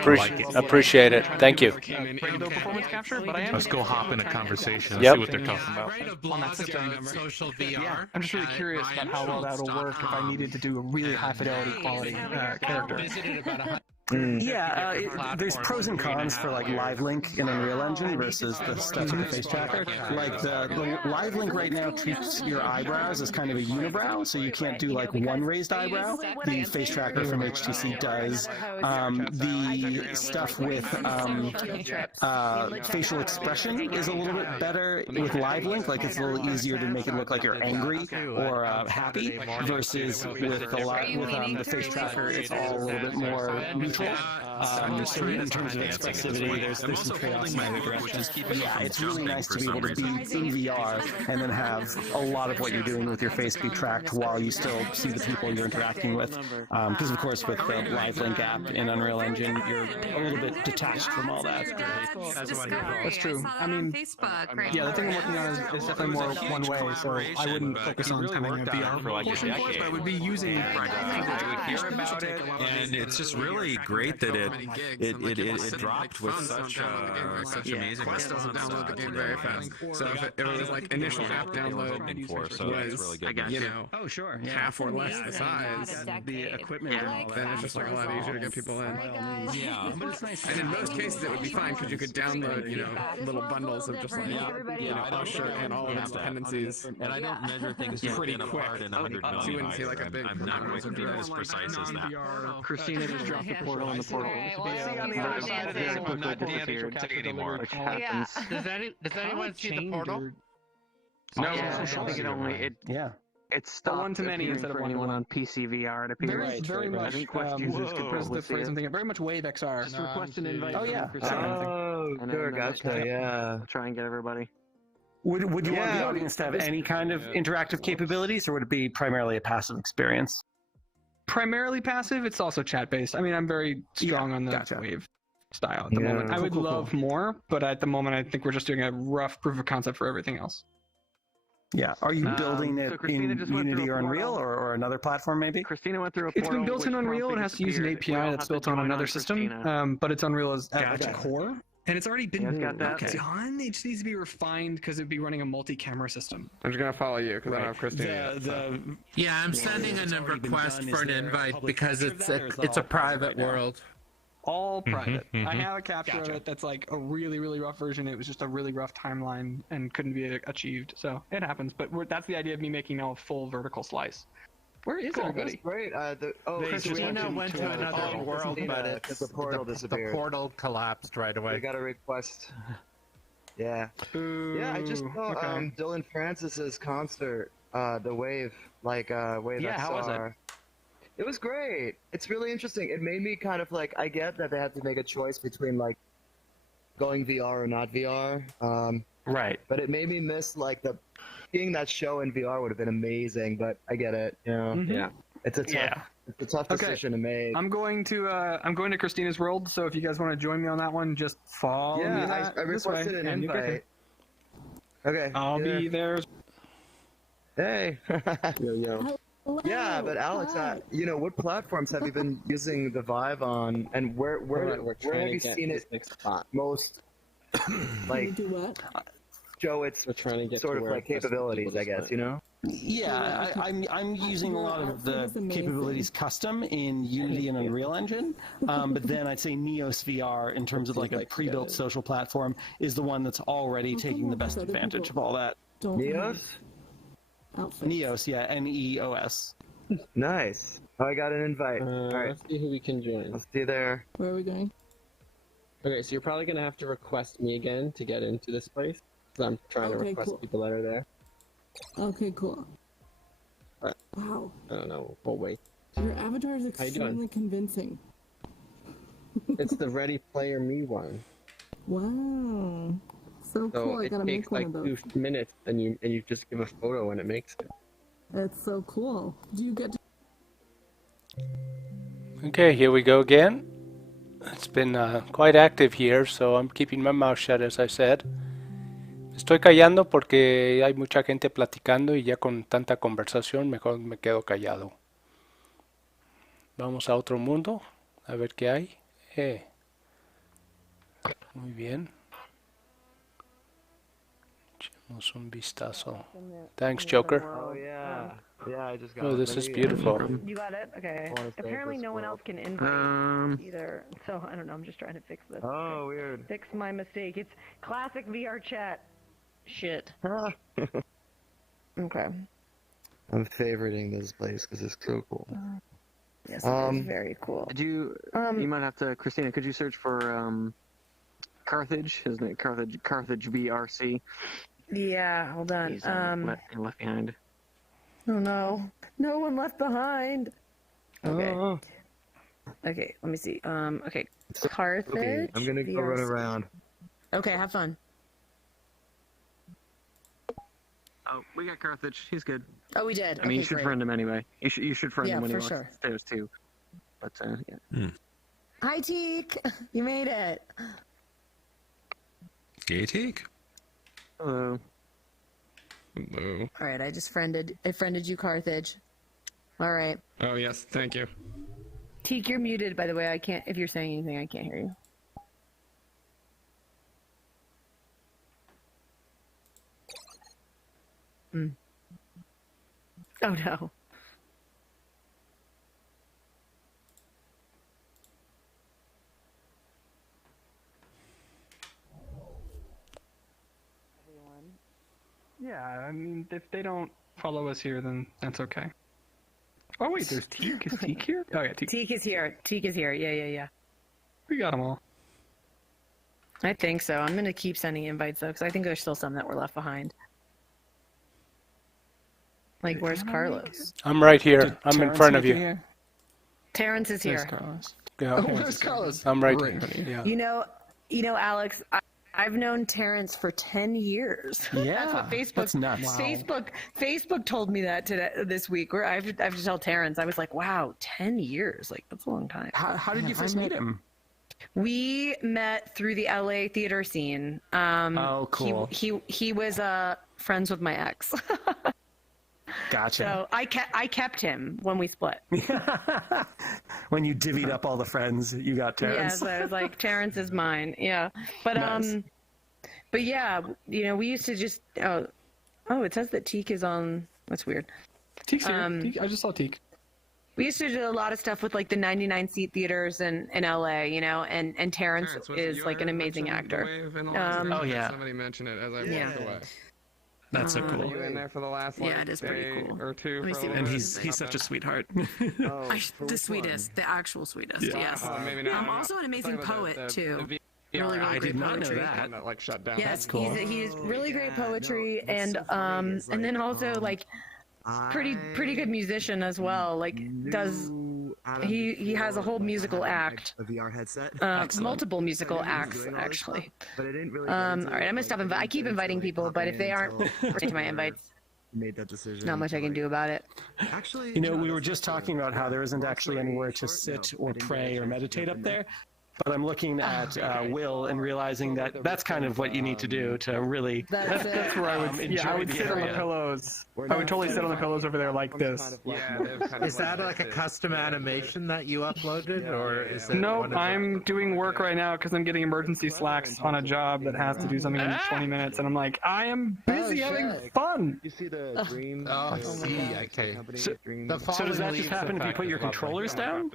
appreciate it. Thank you. Performance capture, but I am. Let's go hop in a conversation and Yep. see what they're talking about. Write a blog about social VR. Yeah, I'm just really curious about how well that'll work if I needed to do a really high fidelity quality character. Visited about 100 Yeah, there's pros and cons for like Live Link in Unreal Engine versus the stuff with the face tracker. Like the Live Link right now treats your eyebrows as kind of a unibrow, so you can't do like one raised eyebrow. The face tracker from HTC does. The stuff with facial expression is a little bit better with Live Link. Like it's a little easier to make it look like you're angry or happy versus with the face tracker, it's all a little bit more neutral. So in terms of expressivity, there's some trade-offs in that direction. Yeah, it's really nice to be able to be in VR and then have a lot of what you're doing with your face be tracked while you still see the people you're interacting with. Because of course, with the Live Link app in Unreal Engine, you're a little bit detached from all that. That's true. I mean, yeah, the thing I'm working on is definitely more one way, so I wouldn't focus on having a VR for like a decade. I would be using. I would hear about it, and it's just really great that it dropped with such amazing Quest doesn't download the game very fast. So if it was like initial app download was, you know, Oh, sure. half or less the size, The equipment and all then it's just like a lot easier to get people in. Yeah, but it's nice. And in most cases, it would be fine because you could download, you know, little bundles of just like, you know, Usher and all of its dependencies. and I don't measure things Pretty in quick. apart in 100 So you wouldn't see like a millimeters. big. I'm not going to be as precise as that. Christina just dropped the portal in the portal. On the other side of this, I'm not dancing anymore. Does anyone see the portal? No, Yeah, I think it only it's stopped one-to-many appearing instead of for anyone on PC VR. It appears. Very much. I think Quest users could probably see it. Very much Wave XR. Just request an invite. Oh, yeah. Oh, sure, gotcha, yeah. Try and get everybody. Would you want the audience to have any kind of interactive capabilities, or would it be primarily a passive experience? Primarily passive. It's also chat-based. I mean, I'm very strong on the Wave style at the moment. I would love more, but at the moment, I think we're just doing a rough proof of concept for everything else. Yeah. Are you building it in Unity or Unreal or another platform maybe? Christina went through a It's been built in Unreal. It has to use an API that's built on another system, but it's Unreal at its core. And it's already been done. It just needs to be refined because it'd be running a multi-camera system. I'm just gonna follow you because I don't have Christina. Yeah, I'm sending in a request for an invite because it's a private world. All private. I have a capture of it that's like a really, really rough version. It was just a really rough timeline and couldn't be achieved. So it happens. But that's the idea of me making now a full vertical slice. Where is everybody? That's great. Christina went to another world, but the portal disappeared. The portal collapsed right away. We got a request. Yeah. Yeah, I just saw Dylan Francis's concert, the Wave, Wave XR. How was it? It was great. It's really interesting. It made me kind of like, I get that they had to make a choice between like going VR or not VR. Right. But it made me miss like the seeing that show in VR would have been amazing, but I get it. You know? Yeah. It's a tough decision to make. I'm going to Christina's World, so if you guys want to join me on that one, just follow me. I requested an invite. Okay. I'll be there. Hey. Yo. Yeah, but Alex, what platforms have you been using the Vive on, and where have you seen it most? Like, do what? show its sort of like capabilities, I guess. You know. Yeah, I'm using a lot of the capabilities custom in Unity and Unreal Engine, but then I'd say Neos VR, in terms of like a pre-built social platform, is the one that's already taking the best advantage of all that. Neos? Neos, yeah, Neos. Nice. Oh, I got an invite. All right. Let's see who we can join. I'll see you there. Where are we going? Okay, so you're probably gonna have to request me again to get into this place, because I'm trying to request people that are there. Okay, cool. Right. Wow. I don't know. We'll wait. Your avatar is extremely convincing. It's the Ready Player Me one. Wow. So cool. I gotta make one of those. It takes like 2 minutes, and you just give a photo and it makes it. It's so cool. Do you get to... Okay, here we go again. It's been quite active here, so I'm keeping my mouth shut, as I said. Estoy callando porque hay mucha gente platicando y ya con tanta conversación mejor me quedo callado. Vamos a otro mundo a ver qué hay. Muy bien. Echemos un vistazo. Thanks, Joker. Oh yeah. Yeah, I just got Oh, this is beautiful. You got it? Okay. Apparently no one else can invite either. So, I don't know. I'm just trying to fix this. Oh, weird. Fix my mistake. It's classic VRChat shit. Okay. I'm favoriting this place because it's so cool. Yes, it is very cool. Did you? You might have to, Christina. Could you search for Carthage? Isn't it Carthage? Carthage VRC. Yeah. Hold on. He's left behind. Oh no! No one left behind. Okay. Okay. Let me see. Okay. Carthage. Okay, I'm gonna go run around. Okay. Have fun. Oh, we got Carthage. He's good. Oh, we did. I mean, you should friend him anyway. You should friend him when he walks sure. upstairs too. But yeah. Hi, Teek. You made it. Hey, Teek. Hello. Hello. All right. I friended you, Carthage. All right. Oh yes, thank you. Teek, you're muted, by the way. I can't. If you're saying anything, I can't hear you. Oh no. Yeah, I mean, if they don't follow us here, then that's okay. Oh wait, there's Teek. Is Teek here? Oh yeah, Teek. Teek is here. Teek is here. Yeah. We got them all. I think so. I'm gonna keep sending invites though, because I think there's still some that were left behind. Like, where's Carlos? I'm right here. I'm in front of you. Terrence is here. Yeah. Oh, where's Carlos? I'm right here. Yeah. You know, Alex. I've known Terrence for 10 years. Yeah, that's what Facebook. That's nuts. Wow. Facebook told me that this week. Where I have to tell Terrence. I was like, wow, 10 years. Like, that's a long time. How did you first meet him? We met through the LA theater scene. Oh, cool. He was friends with my ex. Gotcha. So I kept him when we split. When you divvied up all the friends, you got Terrence. Yeah, so I was like, Terrence is mine. Yeah, but nice. But yeah, we used to just oh, it says that Teek is on. That's weird. Teek's here. Teek, I just saw Teek. We used to do a lot of stuff with like the 99-seat theaters in LA, and Terrence is like an amazing actor. Oh yeah. Somebody mentioned it as I walked away. That's so cool. You were in there for the last it is pretty cool. or two. And he's such a sweethart. The sweetest, the actual sweetest. Yeah. Yes. I'm also an amazing poet too. Really I did not know that. That like shut down. Yes, That's cool. He's really great poetry, and then also like pretty good musician as well. Like he has a whole musical act. A VR headset. Multiple musical acts actually. But I didn't really. All right, I'm gonna stop. I keep inviting people, but if they aren't to my invites. made that decision. Not much I can do about it. Actually, You know, we were just talking about how there isn't actually anywhere to sit or pray or meditate up there. But I'm looking at Will and realizing that that's kind of what you need to do to really. That's where I would. Yeah, I would sit on the pillows. I would totally sit on the pillows over there like this. Is that like a custom animation that you uploaded, or is it? Nope, I'm doing work right now because I'm getting emergency slacks on a job that has to do something in 20 minutes, and I'm like, I am busy having fun. You see the dream? Oh, I see. Okay. So does that just happen if you put your controllers down?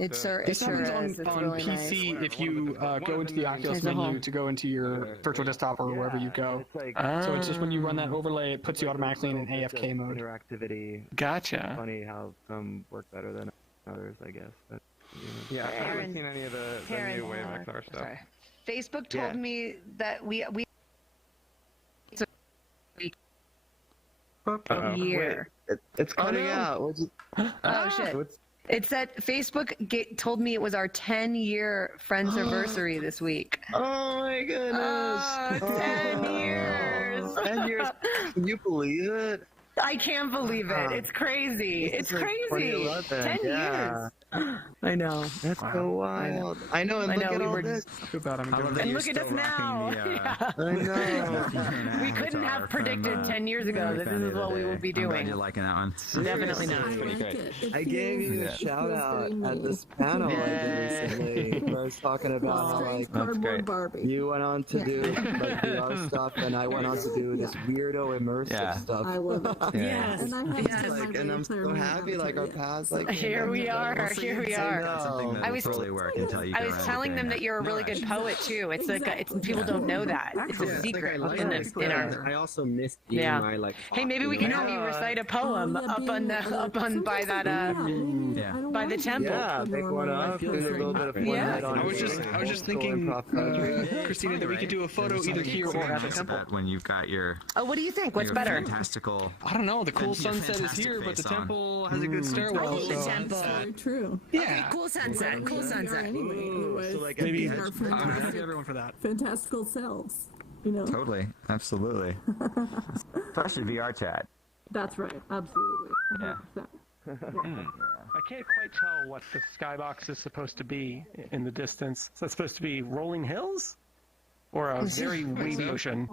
It sure is. On It's really PC, nice. if you go into the Oculus menu to go into your virtual desktop or wherever you go. So it's just when you run that overlay, it puts you automatically in an AFK mode. Interactivity. Gotcha. Funny how some work better than others, I guess. But, yeah, I haven't seen any of the new Wave XR stuff. Sorry. Facebook told me that we year. Wait, it's cutting out. Oh shit! It said Facebook told me it was our 10-year friends anniversary this week. Oh my goodness! 10 years! 10 years! Can you believe it? I can't believe it. It's crazy. It's crazy. 10 years. I know. That's so wild. I know. And look at all this. And look at us now. I know. We couldn't have predicted 10 years ago that this is what we would be doing. You're liking that one. Definitely not. I gave you a shout out at this panel I did recently where I was talking about how like you went on to do like VR stuff and I went on to do this weirdo immersive stuff. I love it. Yeah. And I have And I'm so happy like our paths like here we are. Here we are. I was telling them that you're a really good poet too. It's like people don't know that. It's a secret in our. I also missed my like. Hey, maybe we can have you recite a poem by that by the temple. Yeah, make one up. Do a little bit of fun. I was just thinking, Christina, that we could do a photo either here or at the temple. When you've got your. Oh, what do you think? What's better? Fantastical. I don't know. The cool sunset is here, but the temple has a good stairwell. The temple. Very true. Yeah. Okay, cool sunset. Cool sunset. Anyways, So like maybe our everyone for that. fantastical selves. You know. Totally. Absolutely. Especially VRChat. That's right. Absolutely. Yeah. 100%. I can't quite tell what the skybox is supposed to be in the distance. Is that supposed to be rolling hills? Or a very wavy ocean?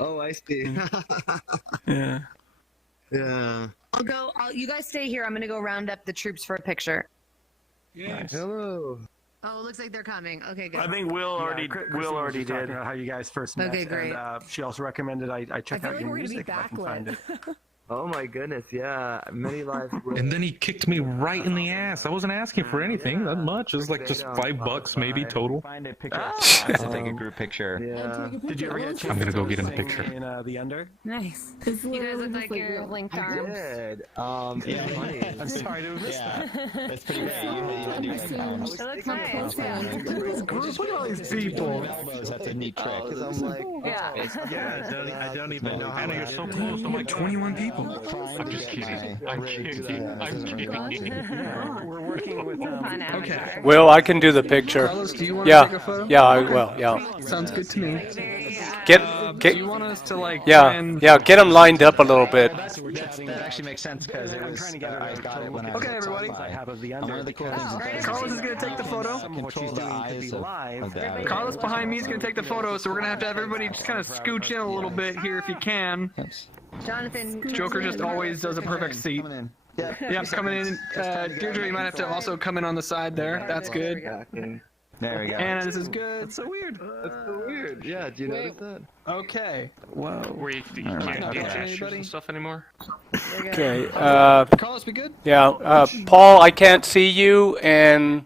Oh, I see. Yeah. Yeah. You guys stay here. I'm gonna go round up the troops for a picture. Yes. Hello. Oh, it looks like they're coming. Okay, good. I think Will already did. About how you guys first met. Okay, great. And she also recommended I check out your music if I can find it. Oh my goodness, yeah. Many lives. And then he kicked me right in the ass. I wasn't asking for anything that much. It was like just $5 maybe total. Find a picture. To take a group picture. Yeah. Did you ever get a chance I'm gonna go get him a sing picture. in the under? Nice. It's You guys literally look just like you're linked arms. Good. Yeah. Funny. I'm sorry to have missed that. That's pretty great. You do like It looks nice. Yeah. Look at all these people. elbows. That's a neat trick. Because I'm like, Yeah. I don't even know how. Anna, you're so close. I'm like 21 people. I'm just kidding. I'm kidding. We're working with Okay. Will, I can do the picture. Carlos, do you want to take a photo? Yeah, I will. Yeah. Sounds good to me. Get Do you want us to like? get them lined up a little bit. That actually makes sense because it was. I got it when I was. Okay, everybody. One of the cool things. Carlos is gonna take the photo. Control the eyes of the. Carlos behind me is gonna take the photo, so we're gonna have everybody just kind of scooch in a little bit here if you can. Jonathan. Joker just always does a perfect seat. Yep, coming in. Deirdre, you might have to also come in on the side there. That's good. There we go. Anna, this is good. It's so weird. that's so weird. Yeah, do you notice that? Okay. Whoa. Where you can't do gestures and stuff anymore. Okay. Carlos, be good? Yeah. Paul, I can't see you, and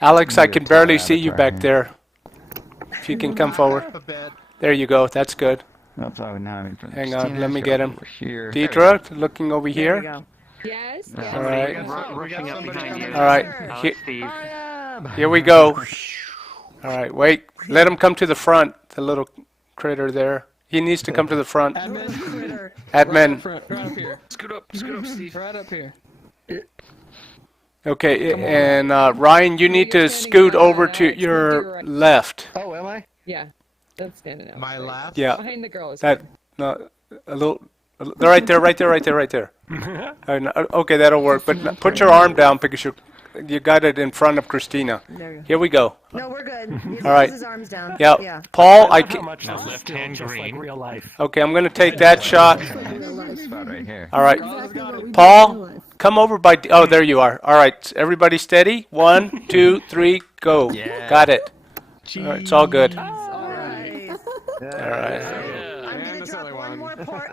Alex, I can barely see you back there. If you can come forward. There you go. That's good. Hang on, let me get him. Deidre, looking over here. Yes. All right. Rushing up behind you. All right. Here we go. All right. Wait. Let him come to the front. The little critter there. He needs to come to the front. Admin. Right up here. Scoot up, Steve. Right up here. Okay. And Ryan, you need to scoot over to your left. Oh, am I? Yeah. That's standing out. My left? Yeah. Behind the girl is That. No, a little. Right there. Okay, that'll work. But put your arm down because you got it in front of Christina. Here we go. No, we're good. All right. His arms down. Yeah. Yeah. Paul, How much is left hand green? Real life. Okay, I'm going to take that shot. Spot right here. All right. Paul, come over by... Oh, there you are. All right. Everybody steady? 1, 2, 3, go. Yeah. Got it. All right, it's all good. All right. All right.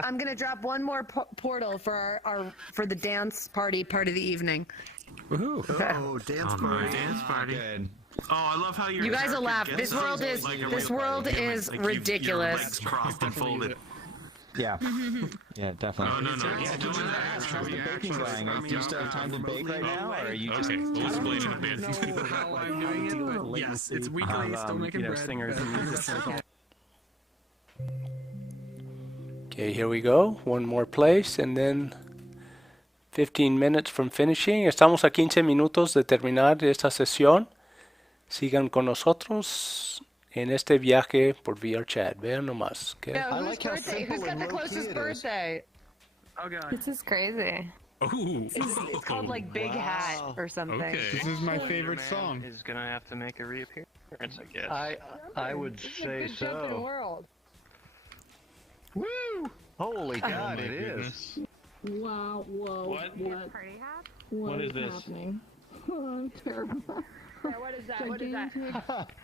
I'm gonna drop one more portal for for the dance party part of the evening. Woohoo! Oh, dance party! Dance party! Good. Oh, I love how You guys will laugh. This world is ridiculous. Legs crossed and folded. Yeah. Yeah, definitely. No. Yeah, do Do you still have time to bake right now, or are you just... Okay, we'll explain in a bit. How I'm doing it, but yes, it's weekly. Still making bread. Singers and musicians. Okay, here we go. One more place and then 15 minutes from finishing. Estamos a 15 minutos de terminar esta sesión. Sigan con nosotros en este viaje por VRChat. Vean nomás. Okay. Yeah, who's got the closest birthday? Oh god. This is crazy. Ooh. It's called like Big Hat or something. Okay. This is my favorite song. Is gonna have to make a reappearance, I guess. I would say so. World. Woo! Holy God, it is. Wow, whoa, what? Party hat? What is this? Happening? Oh, I'm terrified. Yeah, what is that? What is that?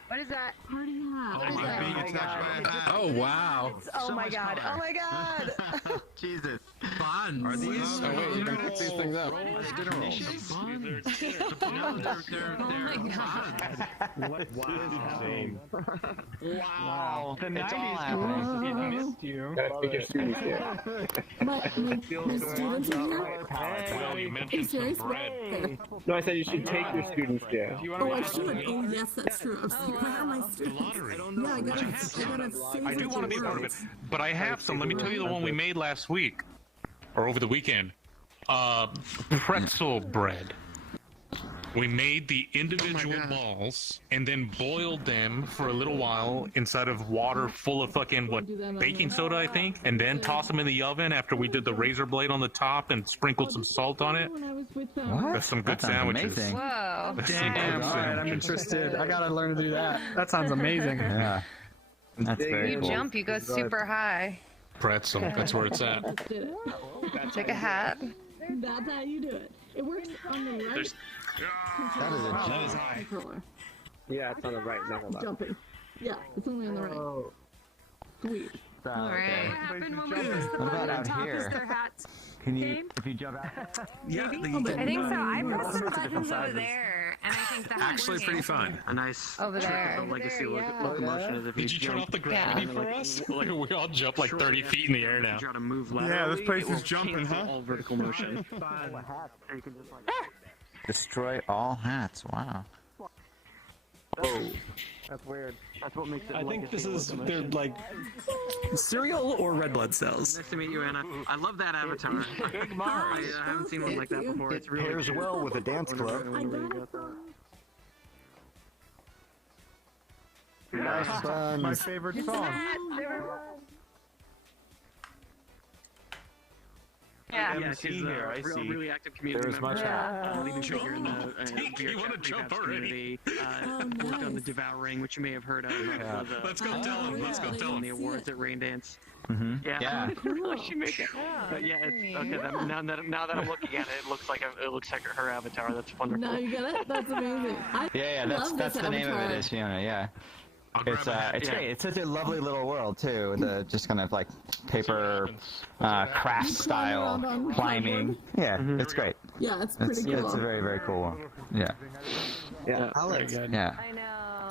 What is that? Party hat. What is that? Oh my God. Oh wow. Oh my god. Oh my god. Jesus. Buns. Are these? Oh wait, you can pick these things up. What is happening? Wow. The It's all 90s happening. it missed you. My students are Well, you Are you mentioned some serious? bread. No, I said you should take your students there. Oh, I should. Oh, yes, that's true. I'm sorry. Where are my students? Yeah, I gotta save I do want to be a part of it, words. but I have some. Let me tell you the one we made last week, or over the weekend. Pretzel bread. We made the individual balls and then boiled them for a little while inside of water full of fucking baking soda, I think, and then toss them in the oven after we did the razor blade on the top and sprinkled some salt on it. When I was with That's some good That sounds sandwiches. amazing. Whoa. That's some Damn, good all right, I'm sandwiches. interested. I gotta learn to do that. That sounds amazing. Yeah. That's very You cool. jump, you go super high. Pretzel, that's where it's at. Let's do it. Take a hat. That's how you do it. It works on the right That is a controller. Yeah, it's on the right, not on the left. Jumping. Yeah, it's only on the right. Sweet. Alright. What happened when we press the What about button on out top? here? Is their hats? Can you, if you jump out? Yeah, I think so. I pressed some buttons over there, and I think that's Actually, pretty fun. A nice Over there. the legacy locomotion is if you Did you turn jump, off the gravity for us? Like we all jump like 30 feet in the air now. try to move Yeah, laterally, this place it will is jumping, cancel huh? all vertical motion. Destroy all hats. Wow. Oh, that's weird. That's what makes it. I think this legacy is locomotion. they're like cereal or red blood cells. Nice to meet you, Anna. I love that avatar. I haven't seen one like that before. It's really Pairs cute. well with a dance club. Nice buns. My favorite song. Yeah. Yeah, she's here, I see. really active community There's member. my chat. Leading figure in the You wanna VRChat jump Recaps already? community. Worked on the Devouring, which you may have heard of. Let's go tell him. Let's go tell On the him. awards at Rain Dance. Mm-hmm. Yeah. Yeah. She makes it. But yeah, it's okay. Now that I'm looking at it, it looks like her avatar. That's wonderful. Now you get it? That's amazing. Yeah, that's the name of it, is Fiona, yeah. It's great. It's such a lovely little world too. The just kind of like paper craft style climbing. Yeah, it's great. Yeah, it's pretty cool. It's a very, very cool one. Yeah. Yeah, Alex. Yeah. I know.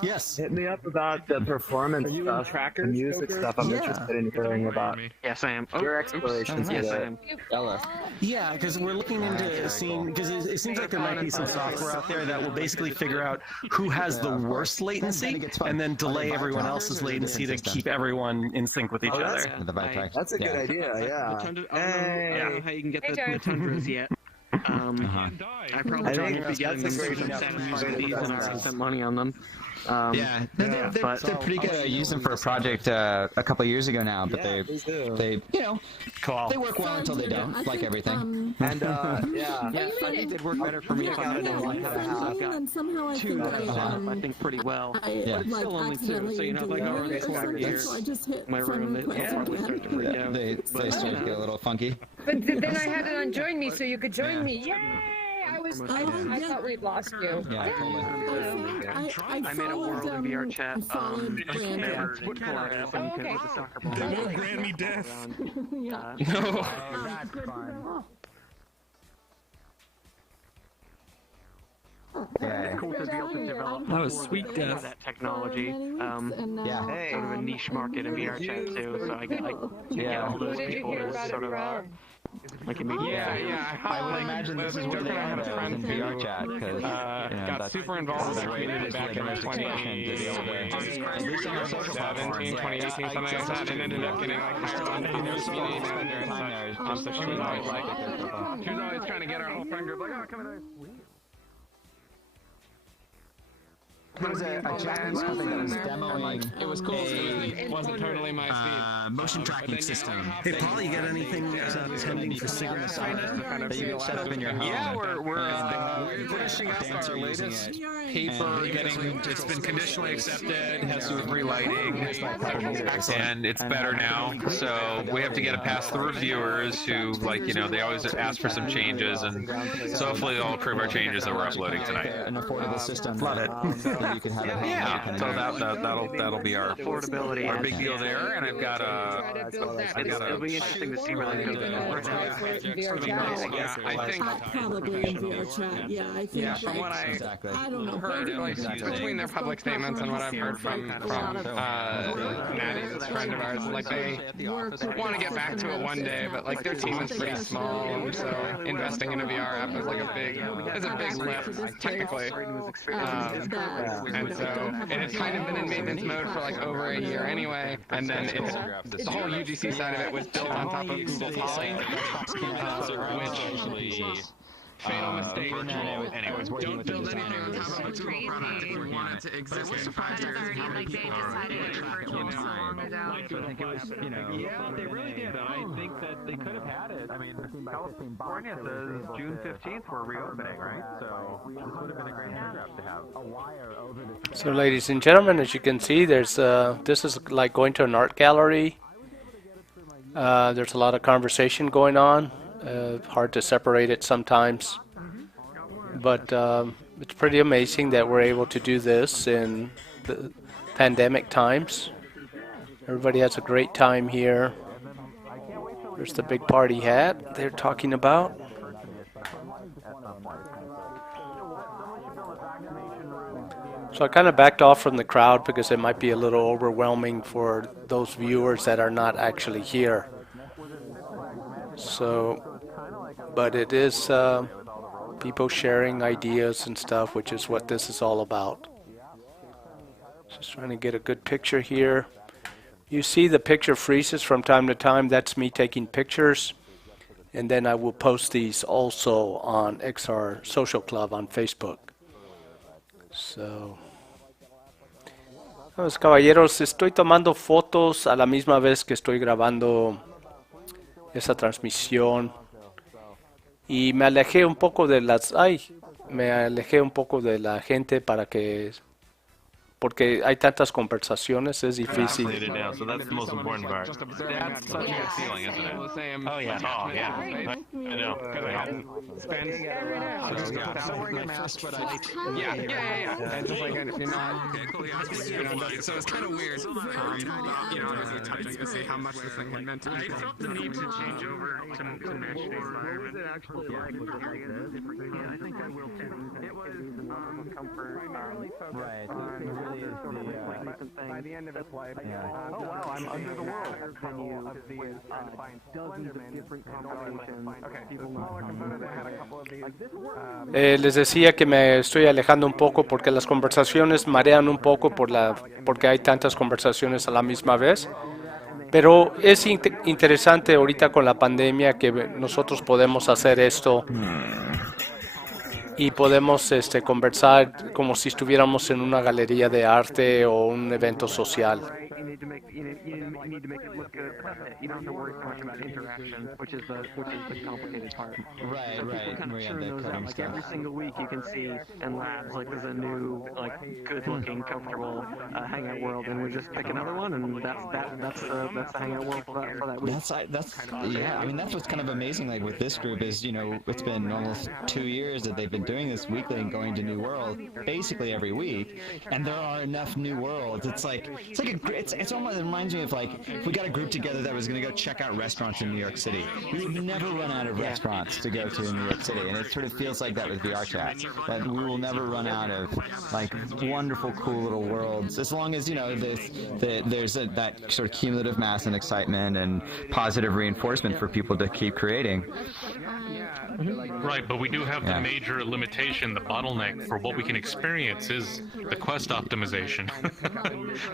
Yes. Hit me up about the performance stuff, the music stuff. I'm interested in hearing about. Yes, I am. Your explorations Yes, with I it. am. Ella. Yeah, because we're looking into seeing, because it seems like there might be some software out there that will basically figure out who has the worst latency and then delay everyone else's latency to keep everyone in sync with each other. That's a good idea, yeah. I don't know how you can get the tundras yet. I probably joined because I'm satisfied these and already spent money on them. Yeah, they're pretty good. I used them for a project a couple years ago now, but they they work well until they don't, like everything. And I think they'd work better for me if I had like two I think pretty well. But it's still only two, so like over the course of the year, my room they probably start to freak out. They start to get a little funky. But then I had it on join me, so you could join me. Yay! I thought we'd lost you. Yeah, I made a world in VRChat. Foot colliders and with the soccer ball. They won't grant me death. No. It's cool to be able to develop that was sweet death. That technology. Sort of a niche market in VRChat too. So I get all those people to sort of like immediately. I would imagine this is where they end up in VRChat because got super involved with the community back in 2017, 2018, something like that, and ended up getting like hired on to be their community manager and such. So she was always trying to get our whole friend group like, oh, come in. There was a Japanese company that was demoing. It was cool. It wasn't totally my speed. Motion tracking system. Hey, Paul, you got anything pending for cigarettes that you can set up in your home? Yeah, we're finishing up our latest paper. It's been conditionally accepted. It has to do with relighting, and it's better now. So we have to get it past the reviewers who, they always ask for some changes, and so hopefully they'll approve our changes that we're uploading tonight. An affordable system. Love it. You can have it. Yeah, so that'll be our big deal there, and I've got it'll be interesting to see where they go. I think probably in VRChat. Yeah, I think. From what I don't know. heard, between their public statements and what I've heard from Maddie, this friend of ours, they want to get back to it one day, but their team is pretty small, so investing in a VR app is a big lift technically. And so it had kind of been in maintenance mode for over a year anyway, and then the whole UGC side of it was built on top of Google Poly, which fatal mistake. Anyway, don't build anything on top of a Google product if you want it to exist. We're surprised how many people are Yeah, they really did. I think that they could have had it. I mean, California says June 15th we're reopening, right? So this would have been a great paragraph to have. So, ladies and gentlemen, as you can see, there's this is like going to an art gallery. There's a lot of conversation going on. Hard to separate it sometimes, but it's pretty amazing that we're able to do this in the pandemic times. Everybody has a great time here. There's the big party hat they're talking about. So I kind of backed off from the crowd because it might be a little overwhelming for those viewers that are not actually here. So, but it is people sharing ideas and stuff, which is what this is all about. Just trying to get a good picture here. You see the picture freezes from time to time. That's me taking pictures. And then I will post these also on XR Social Club on Facebook. So, pues, caballeros, estoy tomando fotos a la misma vez que estoy grabando esa transmisión y me alejé un poco de la gente porque hay tantas conversaciones, es difícil. So that's the most important part. That's such a good feeling, isn't it? Oh yeah. Oh yeah. I know. Yeah. And just so it's kind of weird. To see how much this thing had meant to me. I felt the need to change over to mesh the environment. I think I will too. It was comfort. Right. By the end of its life, oh wow, I'm under the world. Dozens of different combinations. Les decía que me estoy alejando un poco porque las conversaciones marean un poco porque hay tantas conversaciones a la misma vez. Pero es interesante ahorita con la pandemia que nosotros podemos hacer esto y podemos conversar como si estuviéramos en una galería de arte o un evento social. You need to make it look good. You don't have to worry so much about interaction, which is the complicated part. Right, so right. People kind of churn those out. Like every single week, you can see in labs like there's a new good-looking, comfortable hangout world, and we just pick another one, and that's the hangout world for that week. Yeah. I mean, that's what's kind of amazing. Like with this group is, it's been almost 2 years that they've been doing this weekly and going to new world basically every week, and there are enough new worlds. It's almost, it reminds me of if we got a group together that was going to go check out restaurants in New York City. We would never run out of restaurants to go to in New York City, and it sort of feels like that with VRChat. That we will never run out of wonderful, cool little worlds as long as there's that sort of cumulative mass and excitement and positive reinforcement for people to keep creating. Right, but we do have the major limitation, the bottleneck for what we can experience is the quest optimization.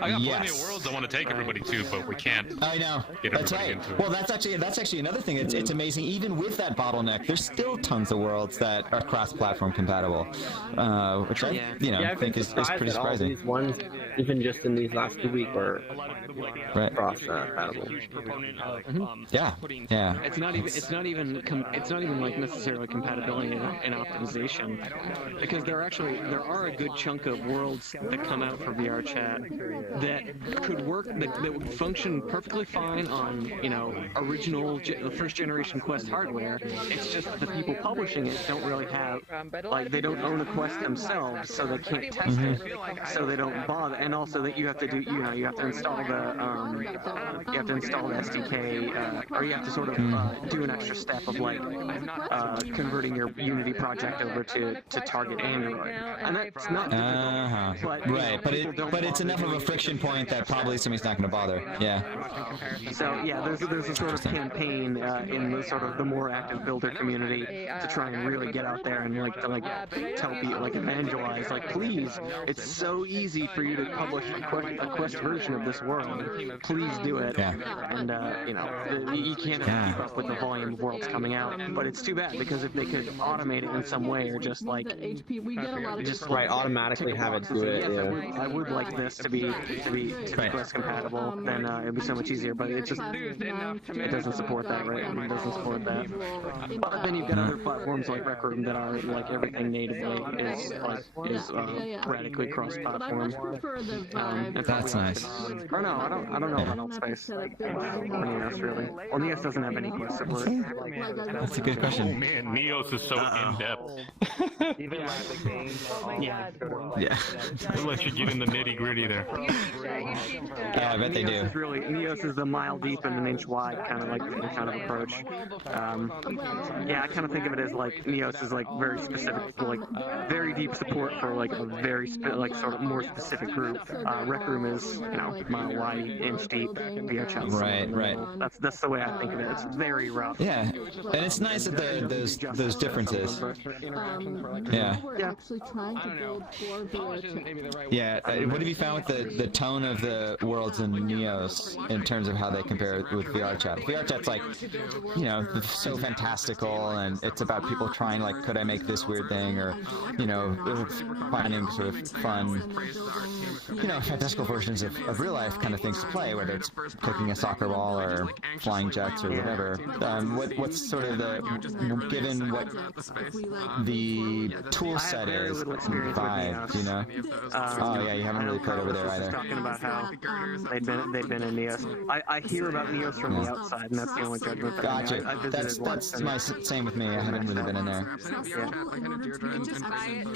I got plenty of worlds I want to take everybody to, but we can't. I know. That's right. Well, that's actually another thing. It's amazing. Even with that bottleneck, there's still tons of worlds that are cross-platform compatible, which I think is pretty surprising. These ones, even just in these last 2 weeks, were cross-compatible. Yeah. It's not even necessarily compatibility and optimization, because there are a good chunk of worlds that come out for VRChat that could work, that would function perfectly fine on original first generation Quest hardware. It's just the people publishing it don't really have, they don't own a Quest themselves, so they can't test it, so they don't bother. And also that you have to do, you have to install the SDK, or you have to sort of do an extra step of converting your Unity project over to target Android, and that's not difficult. Right, but it's enough of a friction point that probably somebody's not going to bother. Yeah. So there's a sort of campaign in the sort of the more active builder community to try and really get out there and tell people, evangelize, please, it's so easy for you to publish a Quest version of this world. Please do it. Yeah. And you can't keep up with the volume of worlds coming out, but it's too bad, because if they could automate it in some way, or just automatically have it do it. I would like this to be Quest compatible, then it'd be so much easier. But it doesn't support that, right? It doesn't support that. But then you've got other platforms like Rec Room that are everything natively is radically cross-platform. That's nice. Or no, I don't know about Altspace. Or NEOS really. Well, NEOS doesn't have any Quest support. That's a good question. Oh man, NEOS is so in-depth. Yeah. They let you get in the nitty-gritty there. Yeah, I bet they do. NEOS is the mile deep and an inch wide kind of approach. I kind of think of it as NEOS is very specific, very deep support for a very sort of more specific group. Rec Room is mile wide, inch deep. VRChat. Right. That's the way I think of it. It's very rough. Yeah, and it's nice that there are those differences. Yeah. Yeah. What have you found with the tone of the worlds in NEOS in terms of how they compare with VRChat? VRChat's so fantastical, and it's about people trying could I make this weird thing, or finding sort of fun, fantastical versions of real life kind of things to play, whether it's cooking a soccer ball or flying jets or whatever. What's sort of given what the tool set is, vibe, oh yeah, you haven't really played over there either. Talking about how they've been in NEOS. I hear about NEOS from the outside, and that's the only judgment that I visited. That's my same with me. I haven't really been in there.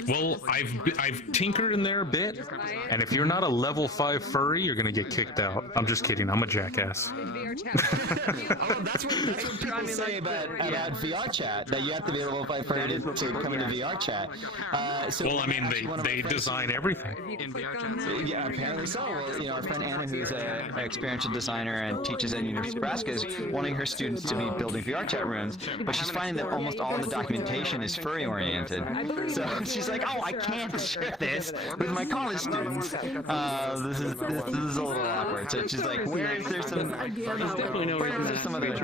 Well, I've tinkered in there a bit, and if you're not a level 5 furry, you're gonna get kicked out. I'm just kidding. I'm a jackass. That's what people say about VRChat, that you have to be a level 5 furry to come coming to VRChat. Well, I mean, they design everything. In VRChat. Yeah, apparently so. Well, our friend Anna, who's an experiential designer and teaches at University of Nebraska, is wanting her students to be building VRChat rooms, but she's finding that almost all the documentation is furry oriented. So she's like, oh, I can't share this with my college students. This is a little awkward. So she's like, where is there some other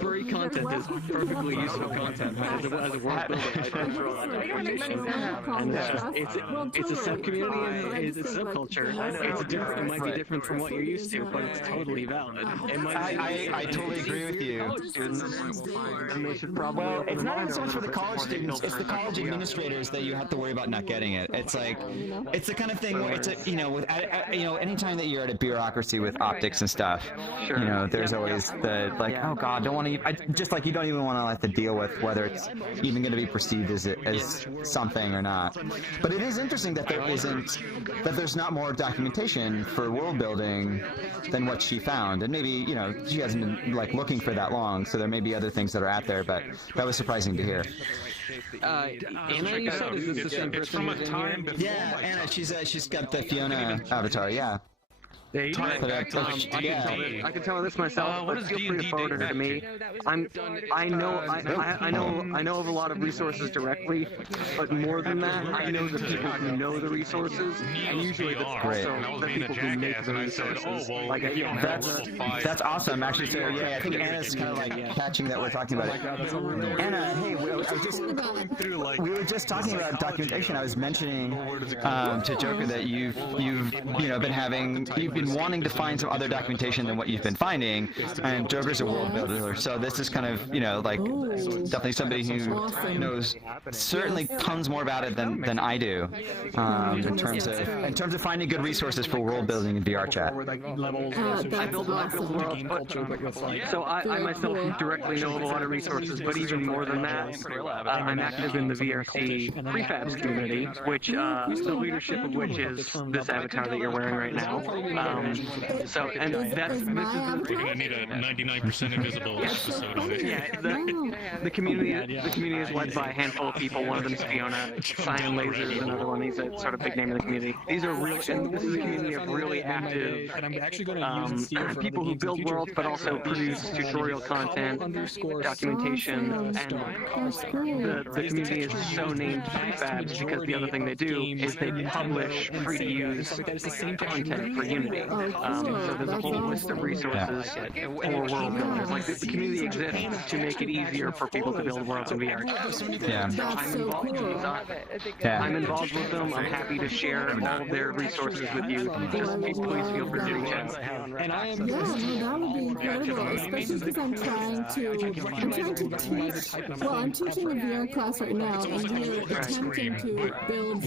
Furry content is perfectly useful content as a world builder. It's a sub-community, it's a subculture. It might be different from what you're used to, but it's totally valid. I totally agree with you. Well, it's not even so much for the college students, it's the college administrators that you have to worry about not getting it. It's like, it's the kind of thing where it's anytime that you're at a bureaucracy with optics and stuff, there's always the, like, oh God, don't want to, just like you don't even want to have to deal with whether it's even going to be perceived as something or not. But it is interesting that there's not more documentation for world building than what she found. And maybe, she hasn't been like looking for that long, so there may be other things that are out there, but that was surprising to hear. Anna, you said, is this the same person? From a time before. Yeah, Anna, she's got the Fiona avatar, yeah. There you go. I can tell this myself, but feel free to forward her to me. I know of a lot of resources directly, but more than that, I know the people who know the resources, and usually it's also the people who make the resources. That's awesome, actually. So yeah, I think Anna's kind of like catching that we're talking about it. Anna, hey, we were just talking about documentation. I was mentioning to Joker that you've been wanting to find some other documentation than what you've been finding, and Joker's a world builder, so this is kind of, definitely somebody who knows certainly tons more about it than I do, in terms of finding good resources for world building in VRChat. I build worlds, so I myself directly know of a lot of resources, but even more than that, I'm active in the VRC prefabs community, which the leadership of which is this avatar that you're wearing right now. You're gonna need a 99% invisible episode of it. Yeah, the community is led by a handful of people. One of them is Fiona. Cyan Laser is another one. He's a sort of big name in the community. These are really, and this is a community of really active people who build worlds, but also produce tutorial content, documentation, and the community is so named prefabs because the other thing they do is they publish free-to-use content for Unity. So there's a whole list of resources for world builders. Like the community exists to make it easier for people to build worlds in VR. I'm involved with them. I'm happy to share all of their resources with you. Just please feel free to reach out. And I am. That would be incredible, especially because I'm trying to teach. Well, I'm teaching a VR class right now, and we're attempting to build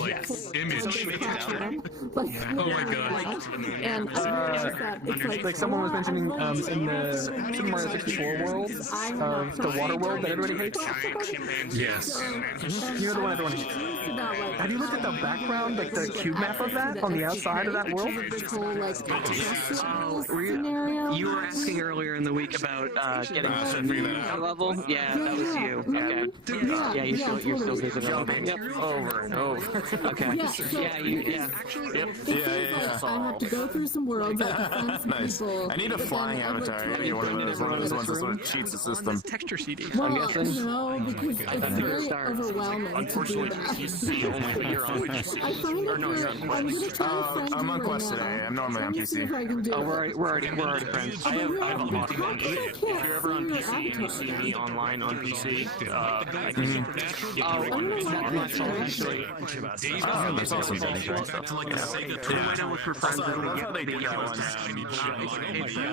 image. Oh my god! And it's like someone was mentioning in the Super Mario 64 world, the water world that everybody hates. Yes. You know the one everyone hates. Have you looked at the background, like the cube map of that on the outside of that world? You were asking earlier in the week about getting to the new level. Yeah, that was you. Okay. Yeah, you're still visiting. Yep. Over and over. Okay. Yeah. I have to go through some worlds. I have to find some people. I need a flying avatar. Maybe one of those ones that sort of cheats the system. Texture CD. I'm guessing. No, because it's very overwhelming. Unfortunately, PC only. You're on PC. I find it I'm on Quest today. I'm normally on PC. Oh, we're already friends. I have a document. If you're ever on PC and you see me online on PC, I can that's awesome. I know look for friends and we get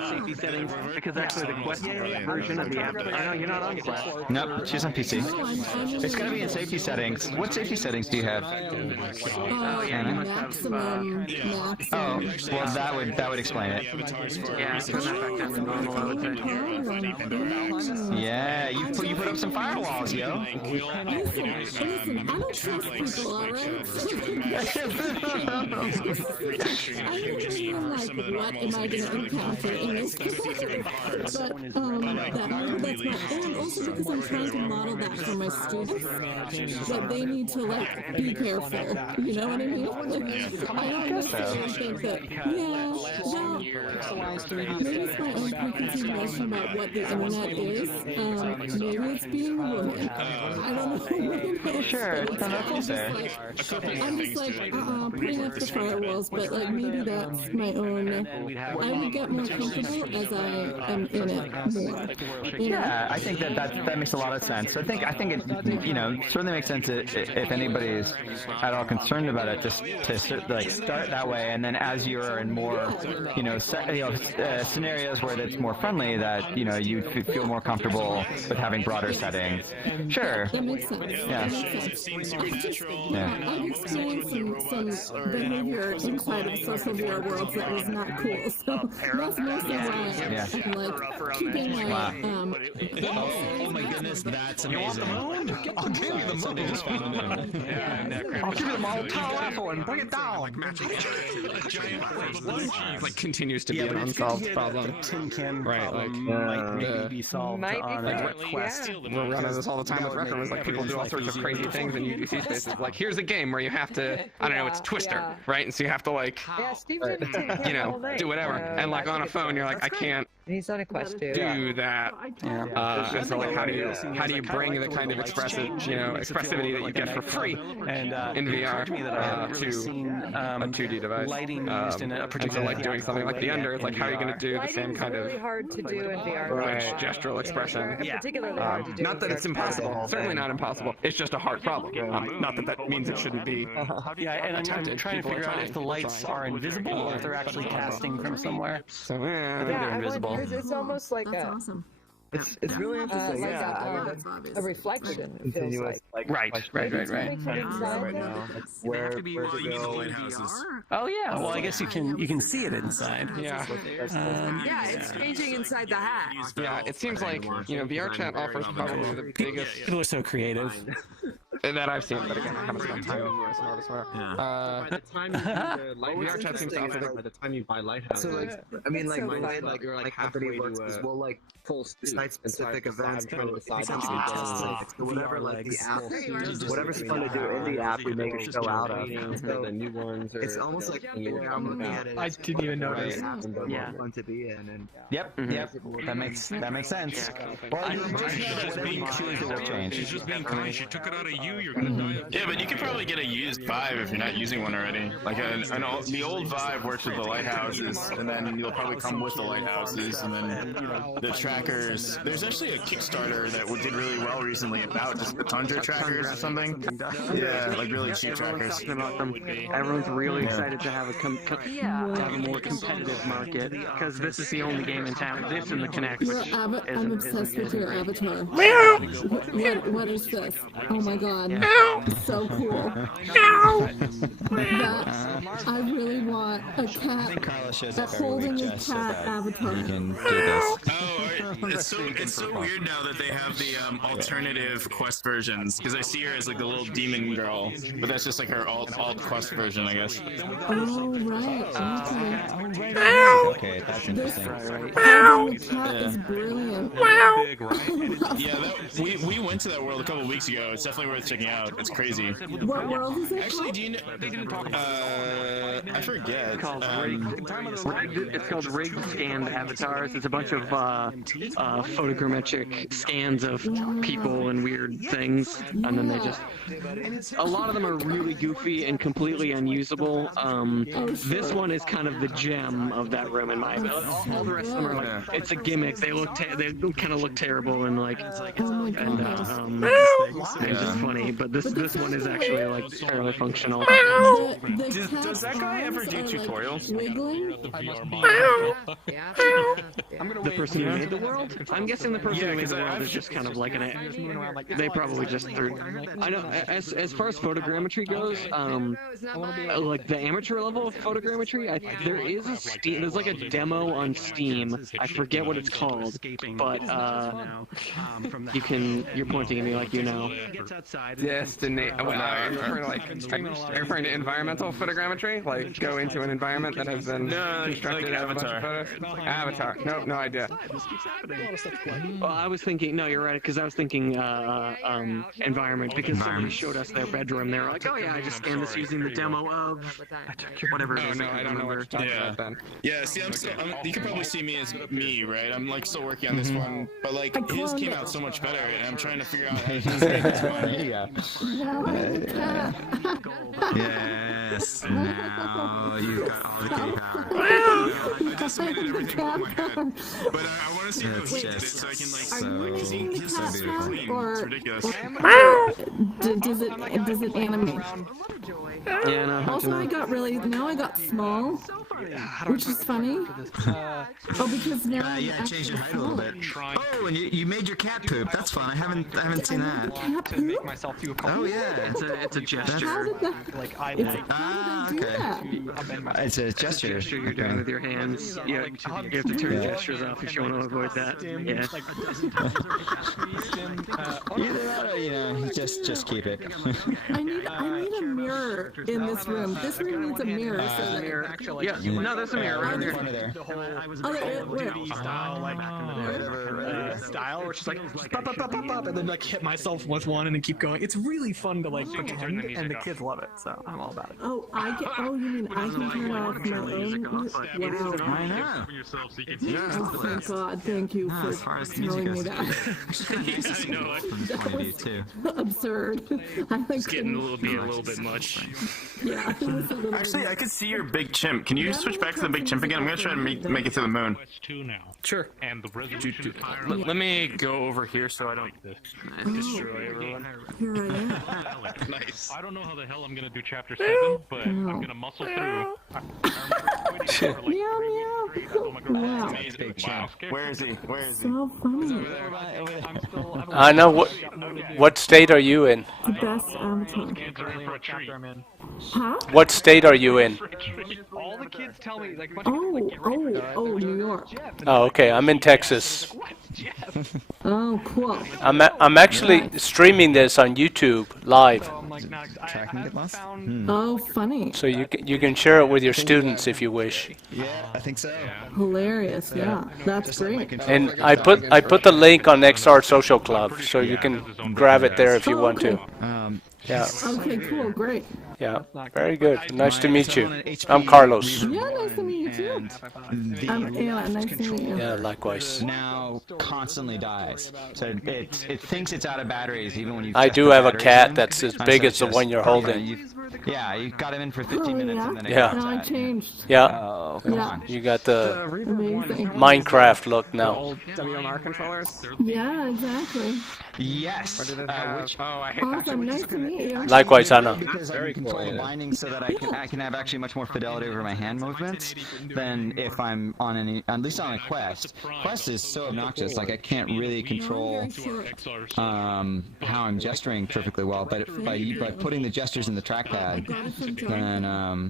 safety settings because actually the Quest version of the app. I know you're not on Quest. Nope, she's on PC. It's gonna be in safety settings. What safety settings do you have? Maximum. Oh, well that would explain it. Yeah, turn that back down to normal, I would say. Yeah, you put up some firewalls, yo. Listen, I don't trust people, alright? what am I going to encounter in this? But that's not, and also because I'm trying to model that for my students, that they need to like be careful. You know what I mean? Like, I don't necessarily think that. Yeah, well, maybe it's my own preconceived notion about what the internet is. Maybe it's being a woman. I don't know. Sure, that's fair. I'm just like putting up the firewalls, but like maybe that's my own. I would get more comfortable as I am in it more. Yeah, I think that makes a lot of sense. I think it certainly makes sense if anybody's at all concerned about it, just to like start that way, and then as you're in more scenarios where it's more friendly, that you feel more comfortable with having broader settings. Sure. That makes sense. Yeah. I've experienced some behavior inside of social VR worlds that was not cool. So that's mostly why I'm like keeping my Oh my goodness, that's amazing. I'll give you the moon. I'll give you the Molotov apple and bring it down. Like continues to be an unsolved problem. Tin can right? problem might be solved on a request. We're running this all the time with Rec Rooms. Like people do all sorts of crazy things in UGC spaces. Like here's a game where you have to, I don't know, it's Twister, right? And so you have to like, do whatever. And like on a phone, you're like, I can't. He's on a quest too. Do that. And so like, how do you bring the kind of expressivity that you get for free in VR to a 2D device? Lighting used in a particular, like doing something like the Under, like how are you going to do the same kind of really hard to do in VR. gestural expression? Particularly hard to do. Not that it's impossible. Certainly not impossible. It's just a hard problem. Not that means it shouldn't be. And I'm trying to figure out if the lights are invisible or if they're actually casting from somewhere. So I think they're invisible. It's almost like that's awesome. It's really interesting. A reflection. Continuous, right. Where to go? Oh yeah. Well, I guess you can see it inside. Yeah. It's changing inside the hat. Yeah, it seems like VRChat offers probably the biggest. People are so creative. That I've seen, but again, I haven't spent time in US and all this work. By the time you VRChat seems to offer by the time you buy Lighthouse. So like, I mean, like my way, like you're like halfway works is we'll like full site-specific events, whatever like the app, whatever's fun to do in the app, we make a show out of. The new ones. It's almost like I'm looking at it. I didn't even notice. Yeah. Fun to be in. And Yep. That makes sense. Well, She's just being kind. She took it out of you. You're gonna die. Yeah, but you could probably get a used Vive if you're not using one already. Like the old Vive works with the lighthouses, and then you'll probably come with the lighthouses, and then the trackers. There's actually a Kickstarter that did really well recently about just the Tundra trackers or something. Yeah, like really cheap trackers. Everyone's really excited to have a more competitive market because this is the only game in town. This and the Kinect, which I'm obsessed with your avatar. What is this? Oh my god. So cool. I really want a cat. Holding a cat avatar. You can do this. It's so weird now that they have the alternative quest versions, because I see her as like the little demon girl, but that's just like her alt quest version, I guess. Oh right. Okay, that's interesting. The cat is brilliant. Yeah, we went to that world a couple weeks ago. It's definitely worth checking out. It's crazy. What world is it? Actually, do you know? I forget. It's called rigged scanned avatars. It's a bunch of photogrammetric scans of people and weird things, and then they just. A lot of them are really goofy and completely unusable. This one is kind of the gem of that room in my opinion. All the rest of them are like it's a gimmick. They kind of look terrible and like it's just funny. But this one is actually like fairly functional. Does that guy I ever do tutorials? Wiggling? The person who made the world? I'm guessing the person who made the world is just kind of like they probably just threw. I know, as far as photogrammetry goes, like the amateur level of photogrammetry, there is a Steam, there's like a demo on Steam. I forget what it's called, but you're pointing at me like you know. Are you referring to environmental photogrammetry? Like go into an environment that has been constructed out of a bunch of photos? Avatar. No idea. Well, I was thinking, no, you're right, because I was thinking environment, because somebody showed us their bedroom. They were like, oh yeah, I just scanned this using the demo of whatever it is. No, I don't know what you're talking about then. Yeah, see, you can probably see me as me, right? I'm like still working on this one, but like his came out so much better, and I'm trying to figure out how to integrate this one. There you go. Yes, now you've got all the kitty power. I just submitted everything with my head, but I want to see how he did it so I can like see his is so clean. It's ridiculous. Does it animate? Yeah, no, also, I got small, which is funny. Because now I changed your height a little bit. Oh, and you made your cat poop. That's fun. I haven't seen that. Cat poop? Oh yeah, it's a gesture. How did that? Okay. It's a gesture. You're doing with your hands. You have to turn your gestures off if you want to avoid that. Yeah. Either that or, just keep it. I need a mirror in this room. This room needs a mirror. No, there's a mirror right there. Style, which is like pop, and then like hit myself with one and then keep going. It's really fun to like pretend, and the kids love it. So I'm all about it. Oh, you mean I can turn off my own? Wow. I know. Oh, thank God. Thank you for telling me that. That was absurd. It's getting a little bit much. Yeah. Actually, I could see your big chimp. Can you switch back to the big chimp again? I'm gonna try to make it to the moon. Sure. And the resolution. Let me go over here so I don't destroy everyone. Here I am. Nice. I don't know how the hell I'm gonna do chapter 7, but I'm gonna muscle through. Wow. Wow. Where is he? So funny. I know. What state are you in? The best avatar. Huh? What state are you in? All the kids tell me like. Oh, New York. Oh, okay. I'm in Texas. Oh, cool. I'm actually streaming this on YouTube live. Tracking it lost? Oh, funny. So you can share it with your students if you wish. Yeah, I think so. Hilarious. Yeah, that's great. And I put the link on XR Social Club, so you can grab it there if you want to. Yeah. Okay, cool, great. Yeah, very good. Nice to meet you. I'm Carlos. Yeah, nice to meet you too. Nice to meet you. Yeah, likewise. Now constantly dies, so it thinks it's out of batteries even when you. I do have a cat that's as big as the one you're holding. Yeah, you got him in for 15 minutes and then it yeah. No, I changed. Yeah. Oh, come on. You got the Amazing. Minecraft look now. Old WMR controllers. Yeah, exactly. Yes. Awesome. Nice to meet you. Likewise, Anna. Because I can control the binding so that I can have actually much more fidelity over my hand movements than if I'm on at least on a quest. Quest is so obnoxious, like I can't really control how I'm gesturing perfectly well, but by putting the gestures in the trackpad, then I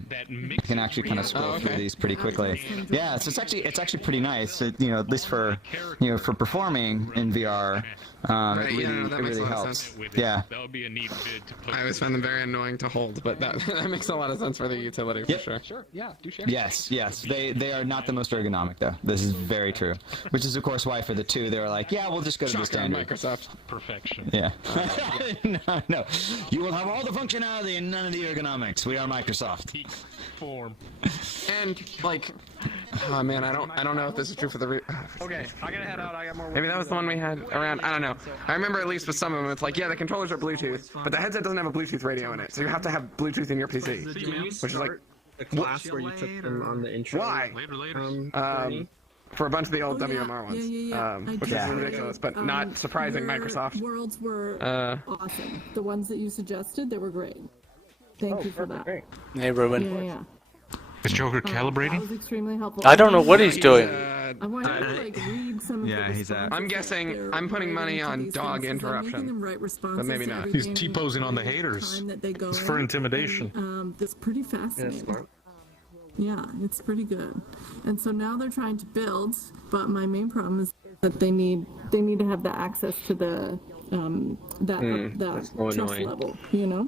can actually kind of scroll through these pretty quickly. Yeah, so it's actually pretty nice. At least for for performing in VR. It really helps. Yeah. That would be a neat bid to put. I always find them very annoying to hold, but that makes a lot of sense for the utility for sure. Sure. Yeah. Do share. Yes. They are not the most ergonomic though. This is very true. Which is of course why for the 2 they were like, yeah, we'll just go to the standard. Microsoft. Perfection. Yeah. No. You will have all the functionality and none of the ergonomics. We are Microsoft. Form. And like, oh man, I don't know if this is true for the. Okay, I gotta head out. I got more. Maybe that was the one we had around. I don't know. I remember at least with some of them, it's like, yeah, the controllers are Bluetooth, but the headset doesn't have a Bluetooth radio in it, so you have to have Bluetooth in your PC, which is like the class where you took them on the intro. Why? For a bunch of the old WMR ones, which is ridiculous, but not surprising. Microsoft worlds were awesome. The ones that you suggested, they were great. Thank you for that. Hey, Ruben. Yeah. Is Joker That calibrating? was extremely helpful. I don't know what he's doing. I want you to like read some of the responses I'm guessing that I'm putting they're money writing to on these dog things, 'cause I'm making them interruption. write But responses maybe to not. He's everything T-posing on the in the haters. time that they go It's in. for intimidation. And, that's pretty fascinating. Yeah, it's pretty good. And so now they're trying to build, but my main problem is that they need to have the access to the that trust level, you know.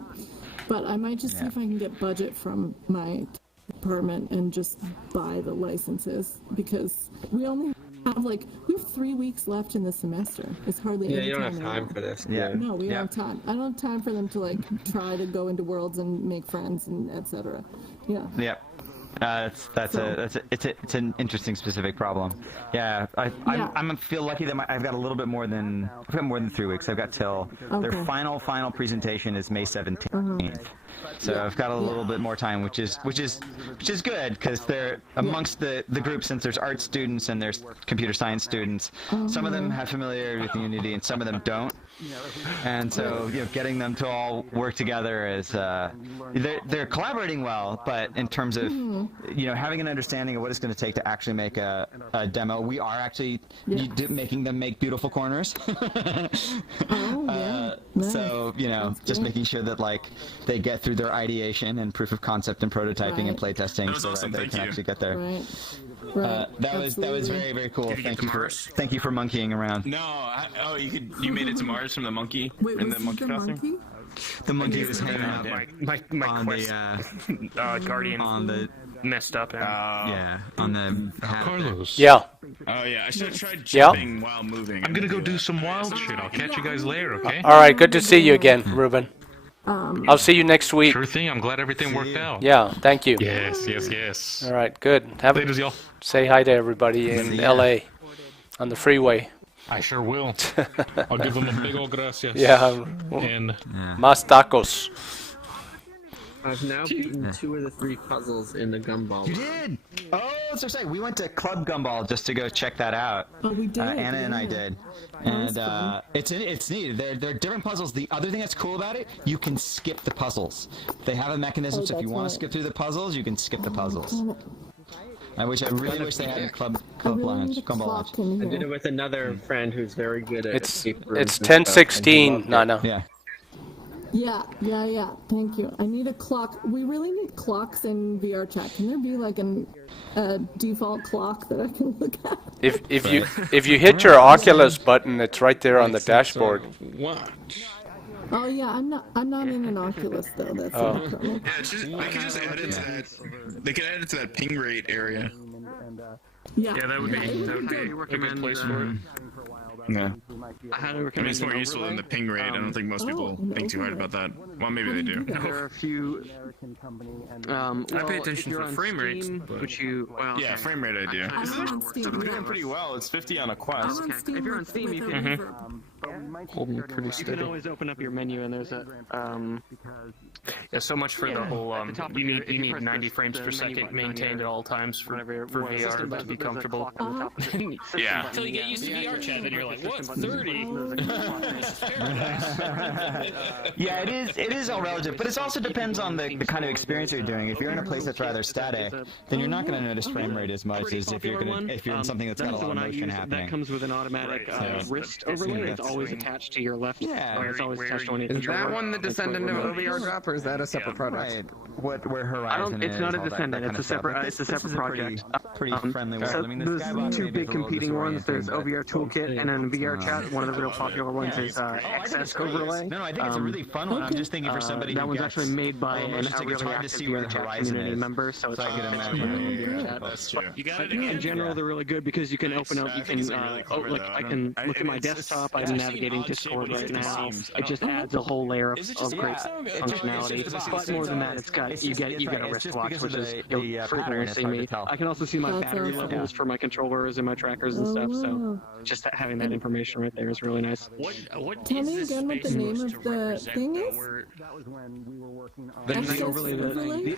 But I might just see if I can get budget from my department and just buy the licenses, because we only have we have 3 weeks left in the semester. It's hardly any you don't time have at time all. for this. No, we don't have time. I don't have time for them to try to go into worlds and make friends and etc. Yeah. Yep. It's an interesting specific problem. Yeah, I feel lucky that I've got a little bit more than 3 weeks. I've got till their final presentation is May 17th. So I've got a little bit more time, which is good, because they're amongst the group, since there's art students and there's computer science students. Some of them have familiarity with Unity and some of them don't. And so getting them to all work together is they're collaborating well, but in terms of having an understanding of what it's going to take to actually make a demo, we are actually making them make beautiful corners. So just making sure that they get through their ideation and proof of concept and prototyping and playtesting, so that they can actually get there. That was very, very cool. Thank you for monkeying around. No, you made it to Mars from the monkey in the monkey costume. The monkey was hanging out My on quest, Guardian on the messed up. on the Carlos. Yeah. Oh yeah, I should have tried jumping while moving. I'm gonna go do some wild shit. I'll catch you guys later, okay? All right, good to see you again, Ruben. I'll see you next week. Sure thing. I'm glad everything worked out. Yeah, thank you. Yes. All right, good. Laters, y'all. Say hi to everybody in LA on the freeway. I sure will. I'll give them a big old gracias. Yeah. And más tacos. I've now beaten 2 of the 3 puzzles in the gumball. You did? Oh, so say we went to Club Gumball just to go check that out. Oh, we did. Anna and I did, and it's neat. They're different puzzles. The other thing that's cool about it, you can skip the puzzles. They have a mechanism, so if you want to skip through the puzzles, you can skip the puzzles. I really wish they had in Club Lounge. Gumball Lounge. I did it with another friend who's very good at escape rooms. It's 10:16. No. Yeah. Thank you. I need a clock. We really need clocks in VRChat. Can there be a default clock that I can look at? If you hit your Oculus button, it's right there on the dashboard. Watch. Oh yeah, I'm not in an Oculus though. That's Oh. Yeah, they can just add it to that. They can add it to that ping rate area. Yeah, that would be a good place for it. Yeah. I highly I mean, recommend it's more useful than the ping rate. I don't think most people think too hard about that. Well, maybe they do. There are a few. I pay attention to frame rates, which yeah, frame rate I do. It's doing pretty well. It's 50 on a Quest. If you're on Steam, you can. Holding pretty You steady. can always open up your menu, and there's a. Yeah, so much for the whole. You need 90 frames per second maintained at all times for VR to be comfortable. Yeah. Until you get used to VRChat, then you're like, what's 30? Yeah, it is all relative, but it also depends on the kind of experience you're doing. If you're in a place that's rather static, then you're not going to notice frame rate as much as if you're in something that's got a lot of motion happening. That comes with an automatic wrist overlay. It's always attached to your left. Yeah. It's always attached to one of Is that one the descendant of OVR drop, or is that a separate project? Right. Where Horizon is. It's not a all that descendant. kind It's of a separate. stuff. It's a separate project. Pretty friendly world. So I mean, the there's Skybox 2 maybe big is a little competing ones. There's disorienting, OVR Toolkit and then VRChat. One of the real popular ones is XS Overlay. No, I think it's a really fun one. I'm just thinking for somebody that who one's gets actually made by a it's really hard to active see where the VRChat horizon community is. member, so it's I can imagine. That's true. You got it In again? general, they're really good because you can open up. You can I can look at my desktop. I'm navigating Discord right now. It just adds a whole layer of great functionality. But more than that, you get a wristwatch, which is you're going to see me. I can also see my battery levels for my controllers and my trackers and stuff. So just having that information right there is really nice. Tell me again what the name of the thing is. The night overlay.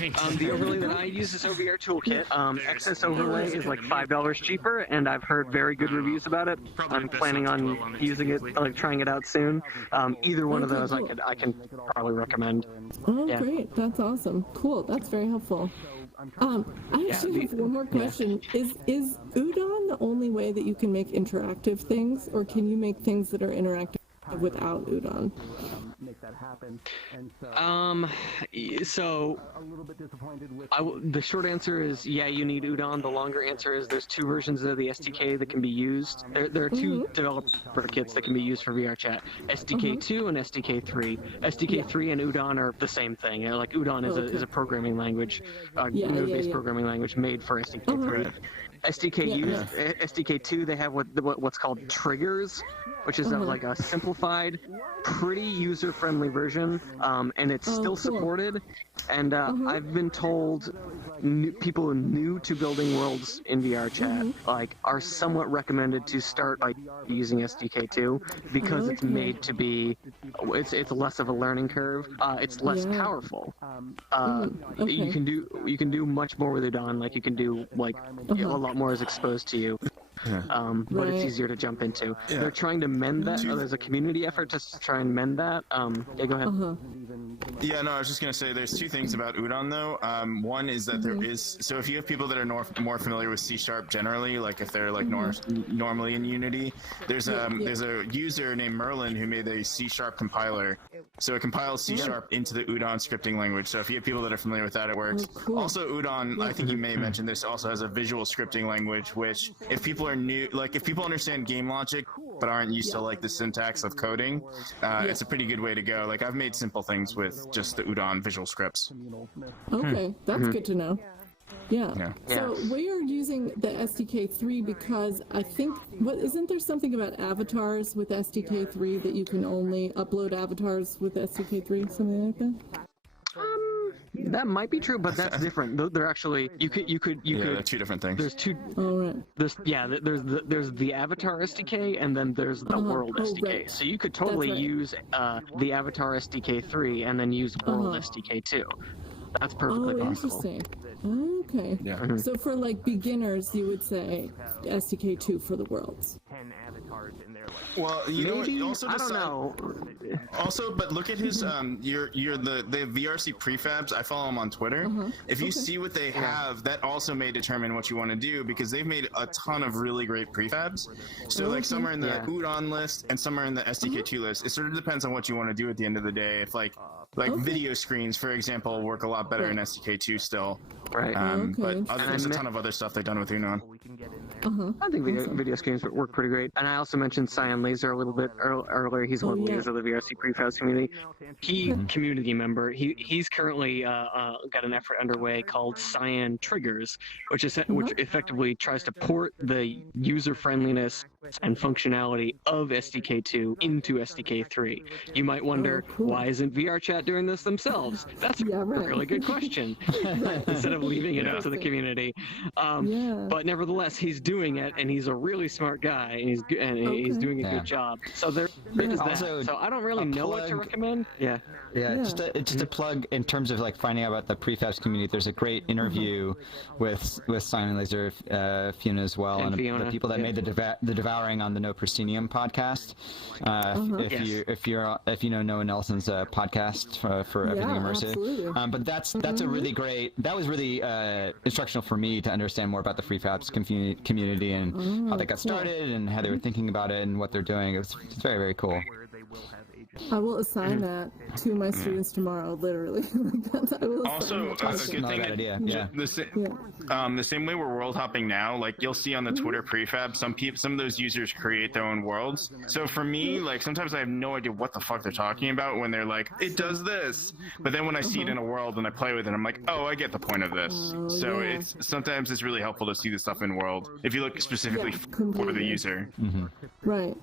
The overlay that I use is OVR Toolkit. Excess overlay is like $5 cheaper, and I've heard very good reviews about it. I'm planning on using it, like trying it out soon. Either one of those I can probably recommend. Oh, great. That's awesome. Cool. That's very helpful. I actually have one more question. Is Udon the only way that you can make interactive things, or can you make things that are interactive without Udon? Make that happen. And so a little bit disappointed with the short answer is you need Udon. The longer answer is there's two versions of the SDK that can be used. There are two developer kits that can be used for VRChat: SDK2 and SDK3. SDK3 and Udon are the same thing. Like Udon is a programming language, node-based programming language made for SDK3. SDK2, they have what's called triggers, which is like a simplified, pretty user-friendly version, and it's still supported. And I've been told people new to building worlds in VRChat are somewhat recommended to start by using SDK2 because it's made to be, it's less of a learning curve. It's less powerful. You can do much more with Udon. Like you can do a lot more is exposed to you. But it's easier to jump into. They're trying to mend that. There's a community effort to try and mend that. Go ahead. Yeah, no, I was just going to say there's two things about Udon, though. One is that there is, so if you have people that are more familiar with C# generally, like if they're like normally in Unity, there's a user named Merlin who made a C# compiler. So it compiles C# into the Udon scripting language. So if you have people that are familiar with that, it works. Also, Udon, I think you may mention this, also has a visual scripting language, which if people are new, like if people understand game logic but aren't used to like the syntax of coding, it's a pretty good way to go. Like I've made simple things with just the Udon visual scripts. Okay, that's good to know. Yeah. So we are using the SDK3 because I think, isn't there something about avatars with SDK3 that you can only upload avatars with SDK3, something like that? That might be true, but that's different. They're actually you could. They're two different things. There's two. Oh, right. There's the Avatar SDK and then there's the World SDK. Right. So you could totally use the Avatar SDK 3 and then use World SDK 2. That's perfectly possible. Interesting. Okay. Yeah. So for like beginners, you would say SDK 2 for the worlds. 10 avatars in there. Well, you know, also I don't know. Also, but look at his you're the VRC prefabs. I follow him on Twitter. If you see what they have, that also may determine what you want to do because they've made a ton of really great prefabs. So like some are in the Udon list and some are in the SDK2 list. It sort of depends on what you want to do at the end of the day. If like video screens, for example, work a lot better in SDK2 still. Right. But there's a ton of other stuff they've done with Udon. I think video screens work pretty great. And I also mentioned Cyan Laser a little bit earlier. He's one of the leaders of the VRC prefabs community. Community member. He's currently got an effort underway called Cyan Triggers, which effectively tries to port the user friendliness and functionality of SDK2 into SDK3. You might wonder, why isn't VRChat doing this themselves? That's a really good question. Instead of leaving it up to the community. But nevertheless, he's doing it, and he's a really smart guy, and he's doing a good job. So there is that. So I don't really know what to recommend. Just a plug in terms of like finding out about the prefabs community. There's a great interview with Simon Laser, Fiona as well, and the people that made the Devouring on the No Proscenium podcast. If you know Noah Nelson's podcast for Everything Immersive. But that's a really great. That was really instructional for me to understand more about the prefabs community and how they got started and how they were thinking about it and what they're doing. It's very, very cool. I will assign that to my students tomorrow, literally. Also, a good thing. The same way we're world hopping now, like you'll see on the Twitter prefab, some of those users create their own worlds. So for me, like sometimes I have no idea what the fuck they're talking about when they're like, it does this. But then when I see it in a world and I play with it, I'm like, oh, I get the point of this. So sometimes it's really helpful to see the stuff in world if you look specifically for the user. Right.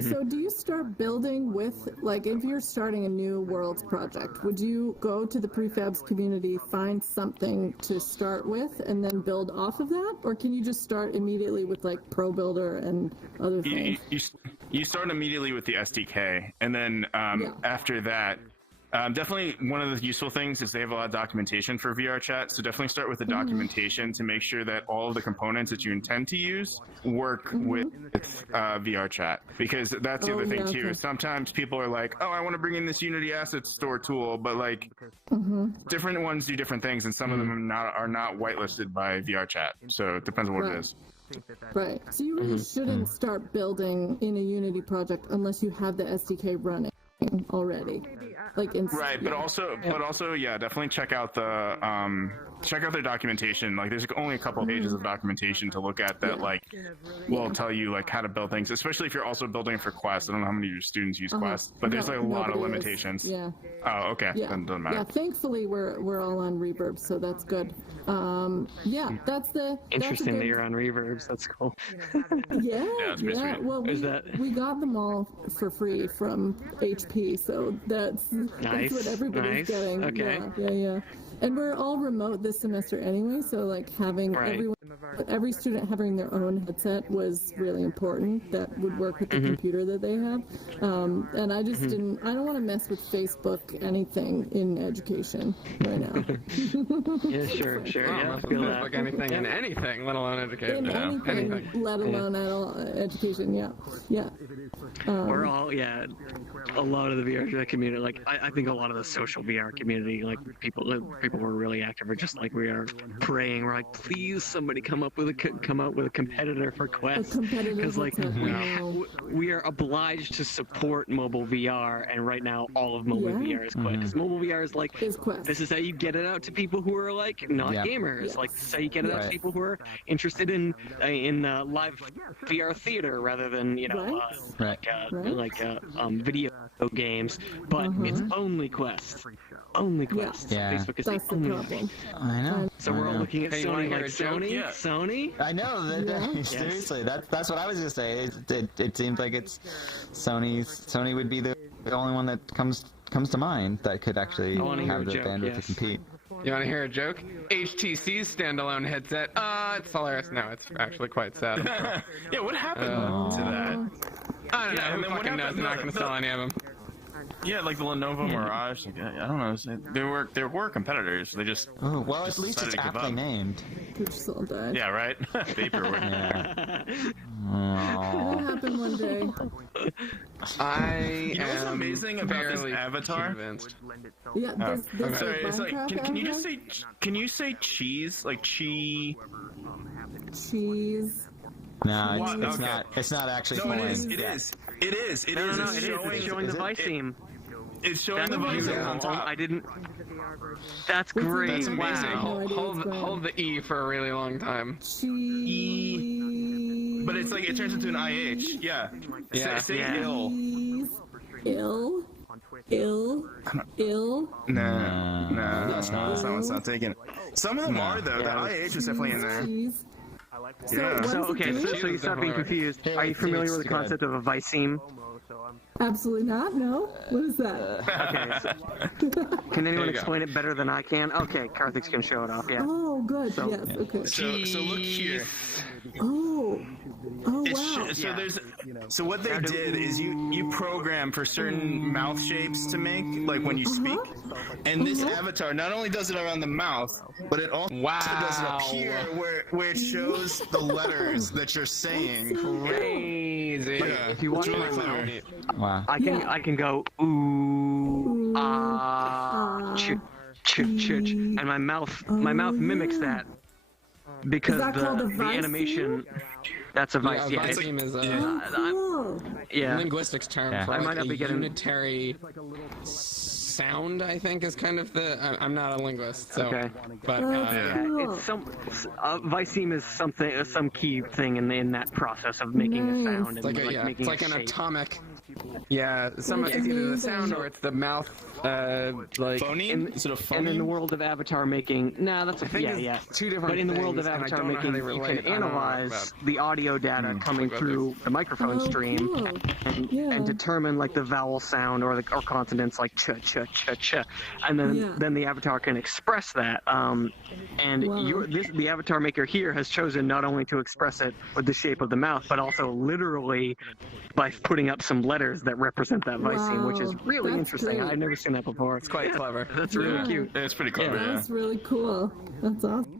So do you start building with, like, if you're starting a new worlds project, would you go to the prefabs community, find something to start with, and then build off of that? Or can you just start immediately with, like, Pro Builder and other things? You start immediately with the SDK, and then after that, Definitely one of the useful things is they have a lot of documentation for VRChat, so definitely start with the documentation to make sure that all of the components that you intend to use work with VRChat. Because that's the other thing too. Sometimes people are like, oh, I want to bring in this Unity Asset Store tool, but like different ones do different things, and some of them are not whitelisted by VRChat. So it depends on what it is. Right. So you really shouldn't start building in a Unity project unless you have the SDK running already. Like right, but also, definitely check out their documentation. Like, there's only a couple of pages of documentation to look at that, like, will tell you like how to build things. Especially if you're also building for Quest. I don't know how many of your students use Quest, but there's like a lot of limitations. Yeah. Oh, okay. Yeah. Then it doesn't matter. Yeah. Thankfully, we're all on Reverb, so that's good. Yeah, that's the. Interesting that you're on Reverbs. That's cool. Yeah. It's pretty sweet. Well, we got them all for free from HP, so that's what everybody's getting. Okay. Yeah. And we're all remote this semester anyway, so like having every student having their own headset was really important. That would work with the computer that they have. And I just didn't. I don't want to mess with Facebook anything in education right now. Yeah, sure. Yeah, I feel that. Facebook anything in anything, let alone education. In anything, let alone at all education. Yeah. We're all a lot of the VR community. Like I think a lot of the social VR community, like people were really active, or just like we are praying. We're like, please, somebody come out with a competitor for Quest, because like we are obliged to support mobile VR, and right now all of mobile VR is Quest. Because mobile VR is like this is how you get it out to people who are like not gamers. Like this is how you get it out to people who are interested in live VR theater rather than video games. But it's only Quest. Only Quest. Yeah. Facebook is That's the problem. I know. So we're all looking at Sony like Sony. I know. Seriously, that's what I was gonna say. It seems like it's Sony would be the only one that comes to mind that could actually have the bandwidth to compete. You want to hear a joke? HTC's standalone headset. It's hilarious. No, it's actually quite sad. Yeah, what happened to that? I don't know. Who fucking knows? They're not going to sell any of them. Yeah, like the Lenovo Mirage. Like, I don't know. They were competitors. They just. Oh well, at least it's aptly named. Just all died. Yeah, right. Vaporware. Yeah. It'll happen one day. You know what's amazing about this avatar? Yeah, this sorry, it's like, Minecraft can you say cheese? Like cheese? No, it's not. It's not actually. No, it is. It is. No, it's showing the Vice theme. It's showing the Vice theme on top. I didn't. That's great. That's amazing. Wow. Hold the E for a really long time. E. But it's like it turns into an IH. Yeah. Say ill. Ill. No, that's not what's not taken. Some of them are though. The IH was definitely in there. Yeah. So you start being confused. Are you familiar with the concept of a Viceme? Absolutely not. No. What is that? Okay. Can anyone explain it better than I can? Okay, Karthik's gonna show it off. Yeah. Oh, good. So, yes. Okay. So look here. Oh. Oh wow. So what they did is you program for certain mouth shapes to make, like when you speak, and this avatar not only does it around the mouth, but it also does it up here where it shows the letters that you're saying. Crazy. Yeah. If you watch really my clever. mouth, I can go ooh ch ch ch, and my mouth mimics that because the animation. That's a Vice. Yeah, Viceme is a linguistics term for I might not be getting unitary sound. I think is kind of the. I'm not a linguist, so. Okay. But it's Viceme is some key thing in that process of making a sound. It's like making it's like an shape. atomic. Yeah, it's either the sound or it's the mouth, like phoneme. Is it a phoneme? And in the world of avatar making, that's two different. But in the world of things, avatar making, you can analyze the audio data coming through the microphone stream and determine like the vowel sound or consonants like ch ch ch ch, and then the avatar can express that. The avatar maker here has chosen not only to express it with the shape of the mouth, but also literally by putting up some letters letters that represent that Vice scene, which is really interesting. great. I've never seen that before. It's quite clever. That's really Yeah. cute. It's pretty clever. Yeah. That's really cool. That's awesome.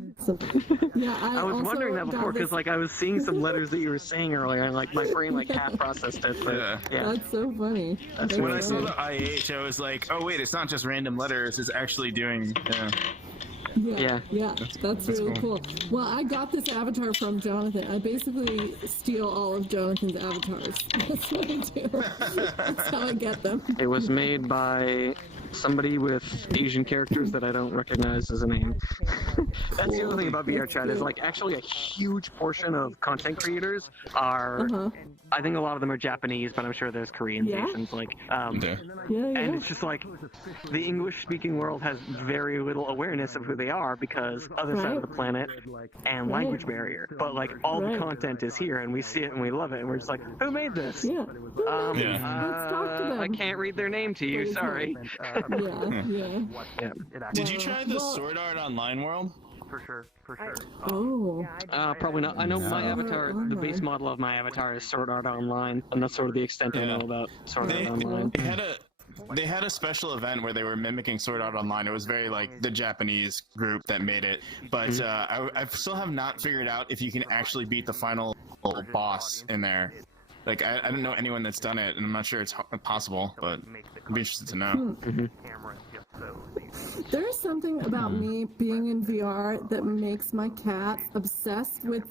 Yeah, I was also wondering that got before because this- like I was seeing some letters that you were saying earlier, and like my brain like half processed it. But, yeah. That's so funny. That's When I really saw cool. the IH, I was like, oh wait, it's not just random letters. It's actually doing. Yeah, that's really cool. Well, I got this avatar from Jonathan. I basically steal all of Jonathan's avatars. That's what I do. That's how I get them. It was made by somebody with Asian characters that I don't recognize as a name. That's the other thing about VRChat is like actually a huge portion of content creators are. I think a lot of them are Japanese, but I'm sure there's Koreans, Asians, like, and it's just like the English-speaking world has very little awareness of who they are because other side of the planet and language barrier. But like all the content is here, and we see it and we love it, and we're just like, who made this? Yeah. Let's talk to them. I can't read their name to you. Sorry. Did you try the Sword Art Online world? For sure. Oh. Probably not. I know my avatar, the base model of my avatar is Sword Art Online, and that's sort of the extent I know about Sword Art Online. They had a special event where they were mimicking Sword Art Online. It was very like the Japanese group that made it, but I still have not figured out if you can actually beat the final boss in there. Like I don't know anyone that's done it, and I'm not sure it's possible, but I'd be interested to know. There's something about me being in VR that makes my cat obsessed with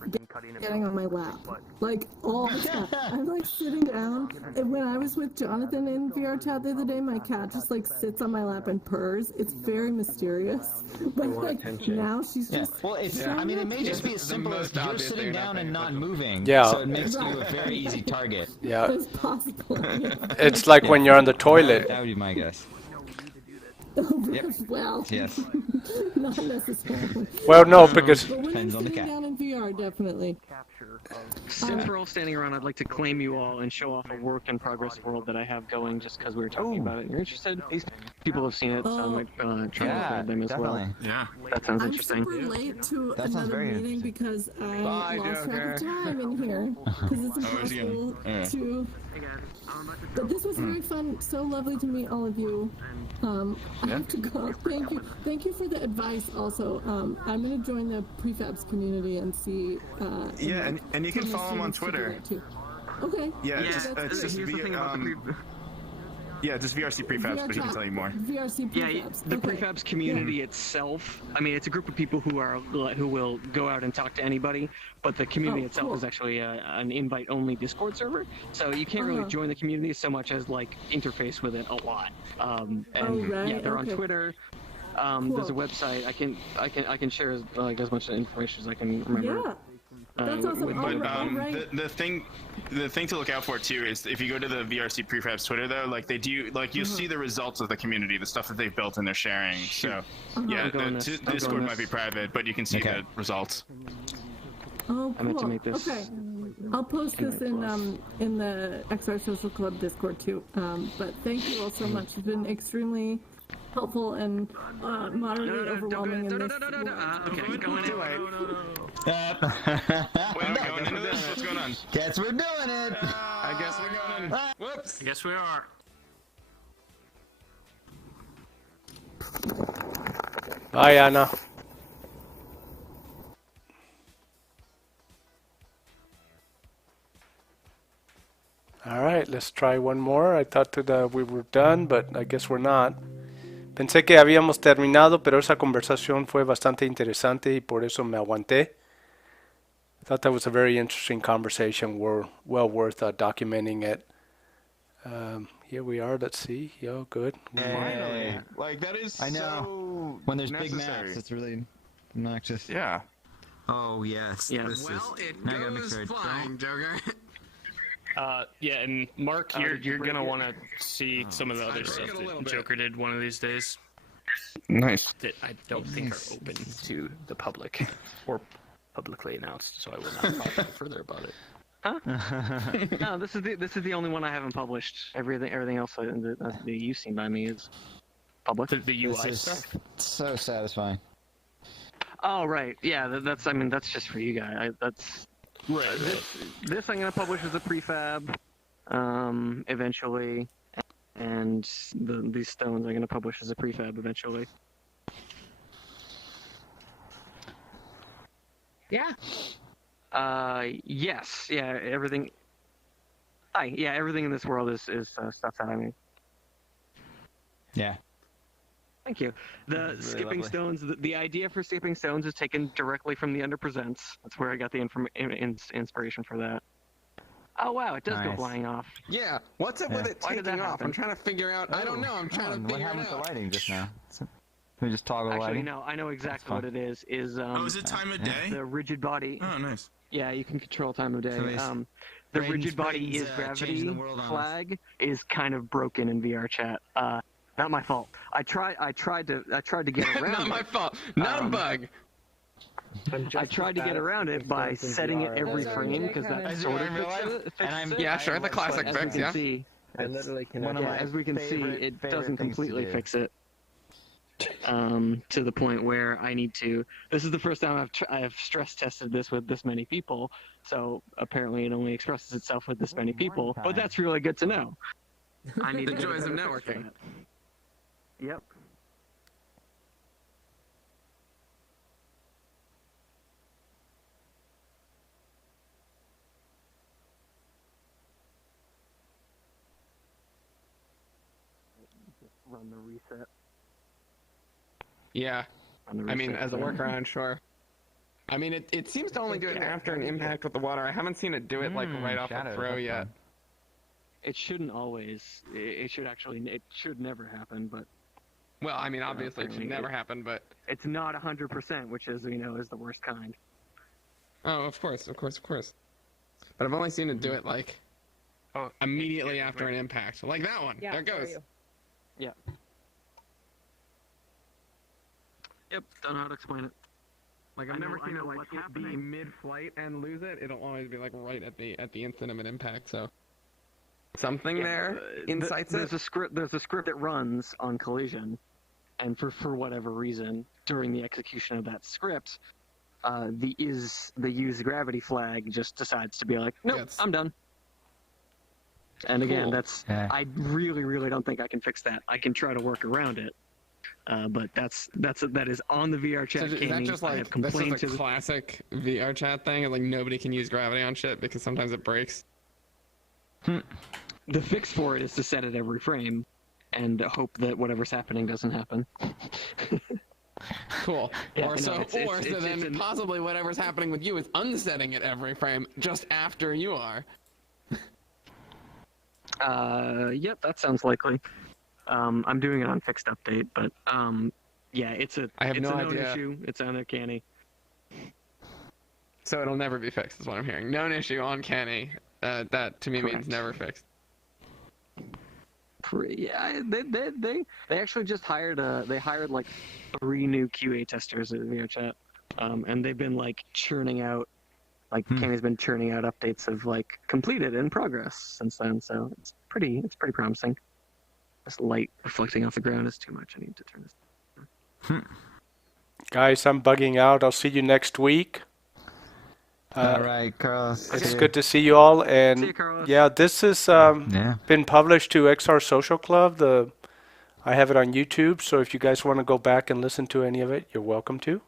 getting on my lap. Like, all the time. I'm like sitting down, and when I was with Jonathan in VRChat the other day, my cat just like sits on my lap and purrs. It's very mysterious. But like, now she's just... Well, I mean, it may just be as simple as you're sitting down and not moving. Yeah. So it makes you a very easy target. Yeah. It's possible. It's like when you're on the toilet. That would be my guess. Well, Yes. not necessarily. Well, no, because But when Depends I'm on the sitting cat. down in VR, definitely. Since we're all standing around, I'd like to claim you all and show off a work-in-progress world that I have going just because we were talking about it and you're interested. These people have seen it, so I might try to grab them as well. Yeah. That sounds I'm interesting. super late to That sounds another very meeting because I Bye, lost track of Joker. time in here because it's impossible Yeah. to. But this was very fun. So lovely to meet all of you. I have to go. Thank you for the advice. Also, I'm going to join the prefabs community and see. Yeah, and you can tell my follow him on students to do Twitter. that too. Okay. Yeah, Yeah, it's just here's the thing about the yeah, just VRC prefabs, but he can tell you more. VRC Yeah, prefabs. the Okay. prefabs community itself. I mean, it's a group of people who will go out and talk to anybody, but the community itself is actually an invite-only Discord server. So you can't really join the community so much as like interface with it a lot. And yeah, they're on Twitter. There's a website. I can share as much information as I can remember. Yeah. That's awesome. But the thing to look out for too is if you go to the VRC prefabs Twitter though, like they do, like you see the results of the community, the stuff that they've built and they're sharing. So yeah, the Discord might be private, but you can see the results. Oh, cool. I meant to make this. Okay. I'll post this in the XR Social Club Discord too. But thank you all so much. It's been extremely helpful and moderately overwhelming in this. Okay, going in. Wait, are we going into this? What's going on? Guess we're doing it. I guess we're going. Whoops. Yes, we are. Bye, Anna. All right, let's try one more. I thought that we were done, but I guess we're not. Pensé que habíamos terminado, pero esa conversación fue bastante interesante y por eso me aguanté. I thought that was a very interesting conversation. Well worth documenting it. Here we are. Let's see. Yeah, good. Finally, like that is. I know. So When there's necessary. big maps, it's really obnoxious. Yeah. Oh yes. Yeah. This Well, is, it now I gotta make goes sure I don't- flying, Joker. Yeah, and Mark, you're gonna want to see some of the other stuff that Joker did one of these days. Nice. That I don't think are open to the public or publicly announced, so I will not talk further about it. Huh? No, this is the only one I haven't published. Everything else that you've seen by me is public. The UI This is stuff. so satisfying. Oh right, yeah. That's just for you guys. That's Right. This I'm gonna publish as a prefab. eventually, and these stones I'm going to publish as a prefab eventually. Yeah. Yes. Yeah. Everything. Hi. Yeah. Everything in this world is stuff that I made. Yeah. Thank you. The Really skipping lovely. stones. The idea for skipping stones is taken directly from the Under Presents. That's where I got the inspiration for that. Oh wow! It does go flying off. Yeah. What's up with it Why did that taking off? happen? I'm trying to figure out. I don't know. I'm trying to What figure it happened with the out. lighting just now? Can we just toggle Actually, lighting? no. I know exactly what it is. Is is it time of day? the rigid body? Oh, nice. Yeah, you can control time of day. So The rigid body is changing gravity the world on us. flag is kind of broken in VRChat. Not my fault. I tried to get around Not it. my fault. Not a bug. I tried to get around it by setting it every frame because that sort of fixes it. Yeah, sure. The classic As we fix. can Yeah. see, I literally can. as we can see, it doesn't completely fix it. To the point where I need to. This is the first time I have stress tested this with this many people. So apparently, it only expresses itself with this many people. But that's really good to know. I need The to get a joys of better fix for networking. that. Yep. Run the reset. Yeah. On the I mean, reset as a button. workaround, sure. I mean, it seems to only do it after an impact with the water. I haven't seen it do it like right off the shadows, throw that's yet. fun. It shouldn't always. It should actually. It should never happen. But Well, I mean, obviously it should apparently never happen, but it's not 100%, which is is the worst kind. oh, of course. But I've only seen it do it like immediately after an impact, like that one. Yeah, there it goes. Yeah. Yep. Don't know how to explain it. Like I've never seen it like be mid-flight and lose it. It'll always be like right at the instant of an impact. So something there incites there's it. a script. There's a script that runs on collision, and for whatever reason, during the execution of that script, the use gravity flag just decides to be like, nope, Yes. I'm done. And again, Cool. that's Yeah. I really don't think I can fix that. I can try to work around it, but that is on the VR So chat. is that just I like have that's complained just a to the classic VR chat thing? And like nobody can use gravity on shit because sometimes it breaks. The fix for it is to set it every frame, and hope that whatever's happening doesn't happen. Cool. Yeah, or no, so it's then possibly whatever's happening with you is unsetting it every frame just after you are. Yep, that sounds likely. I'm doing it on fixed update, but yeah, it's a I have it's no a known idea. issue. It's uncanny. So it'll never be fixed, is what I'm hearing. Known issue on Canny. That to me means Correct. never fixed. Yeah, they actually just hired like 3 new QA testers at VRChat, and they've been like churning out, like Canny's been churning out updates of like completed and progress since then. So it's pretty promising. This light reflecting off the ground is too much. I need to turn this. Guys, I'm bugging out. I'll see you next week. All right, Carlos. It's good to see you all. And See you, Carlos. yeah, this has been published to XR Social Club. I have it on YouTube, so if you guys want to go back and listen to any of it, you're welcome to.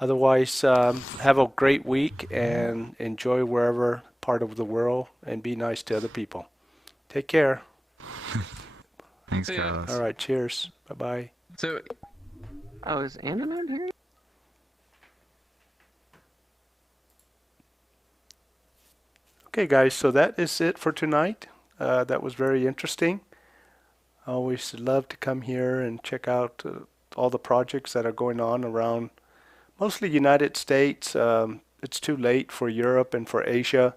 Otherwise, have a great week and enjoy wherever part of the world, and be nice to other people. Take care. Thanks, See ya. Carlos. All right, cheers. Bye-bye. So Oh, is Anna here? Okay, guys, so that is it for tonight. That was very interesting. I always love to come here and check out all the projects that are going on around mostly United States. It's too late for Europe and for Asia.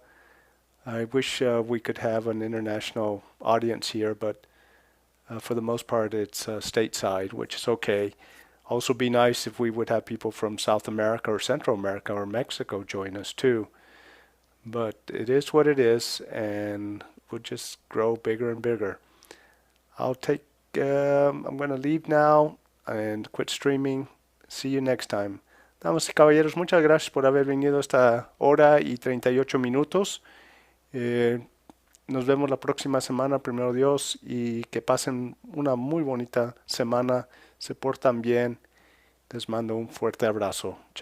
I wish we could have an international audience here, but for the most part it's stateside, which is okay. Also be nice if we would have people from South America or Central America or Mexico join us too. But it is what it is, and we'll just grow bigger and bigger. I'm going to leave now and quit streaming. See you next time. Damas y caballeros, muchas gracias por haber venido esta hora y 38 minutos. nos vemos la próxima semana, primero Dios, y que pasen una muy bonita semana. Se portan bien. Les mando un fuerte abrazo.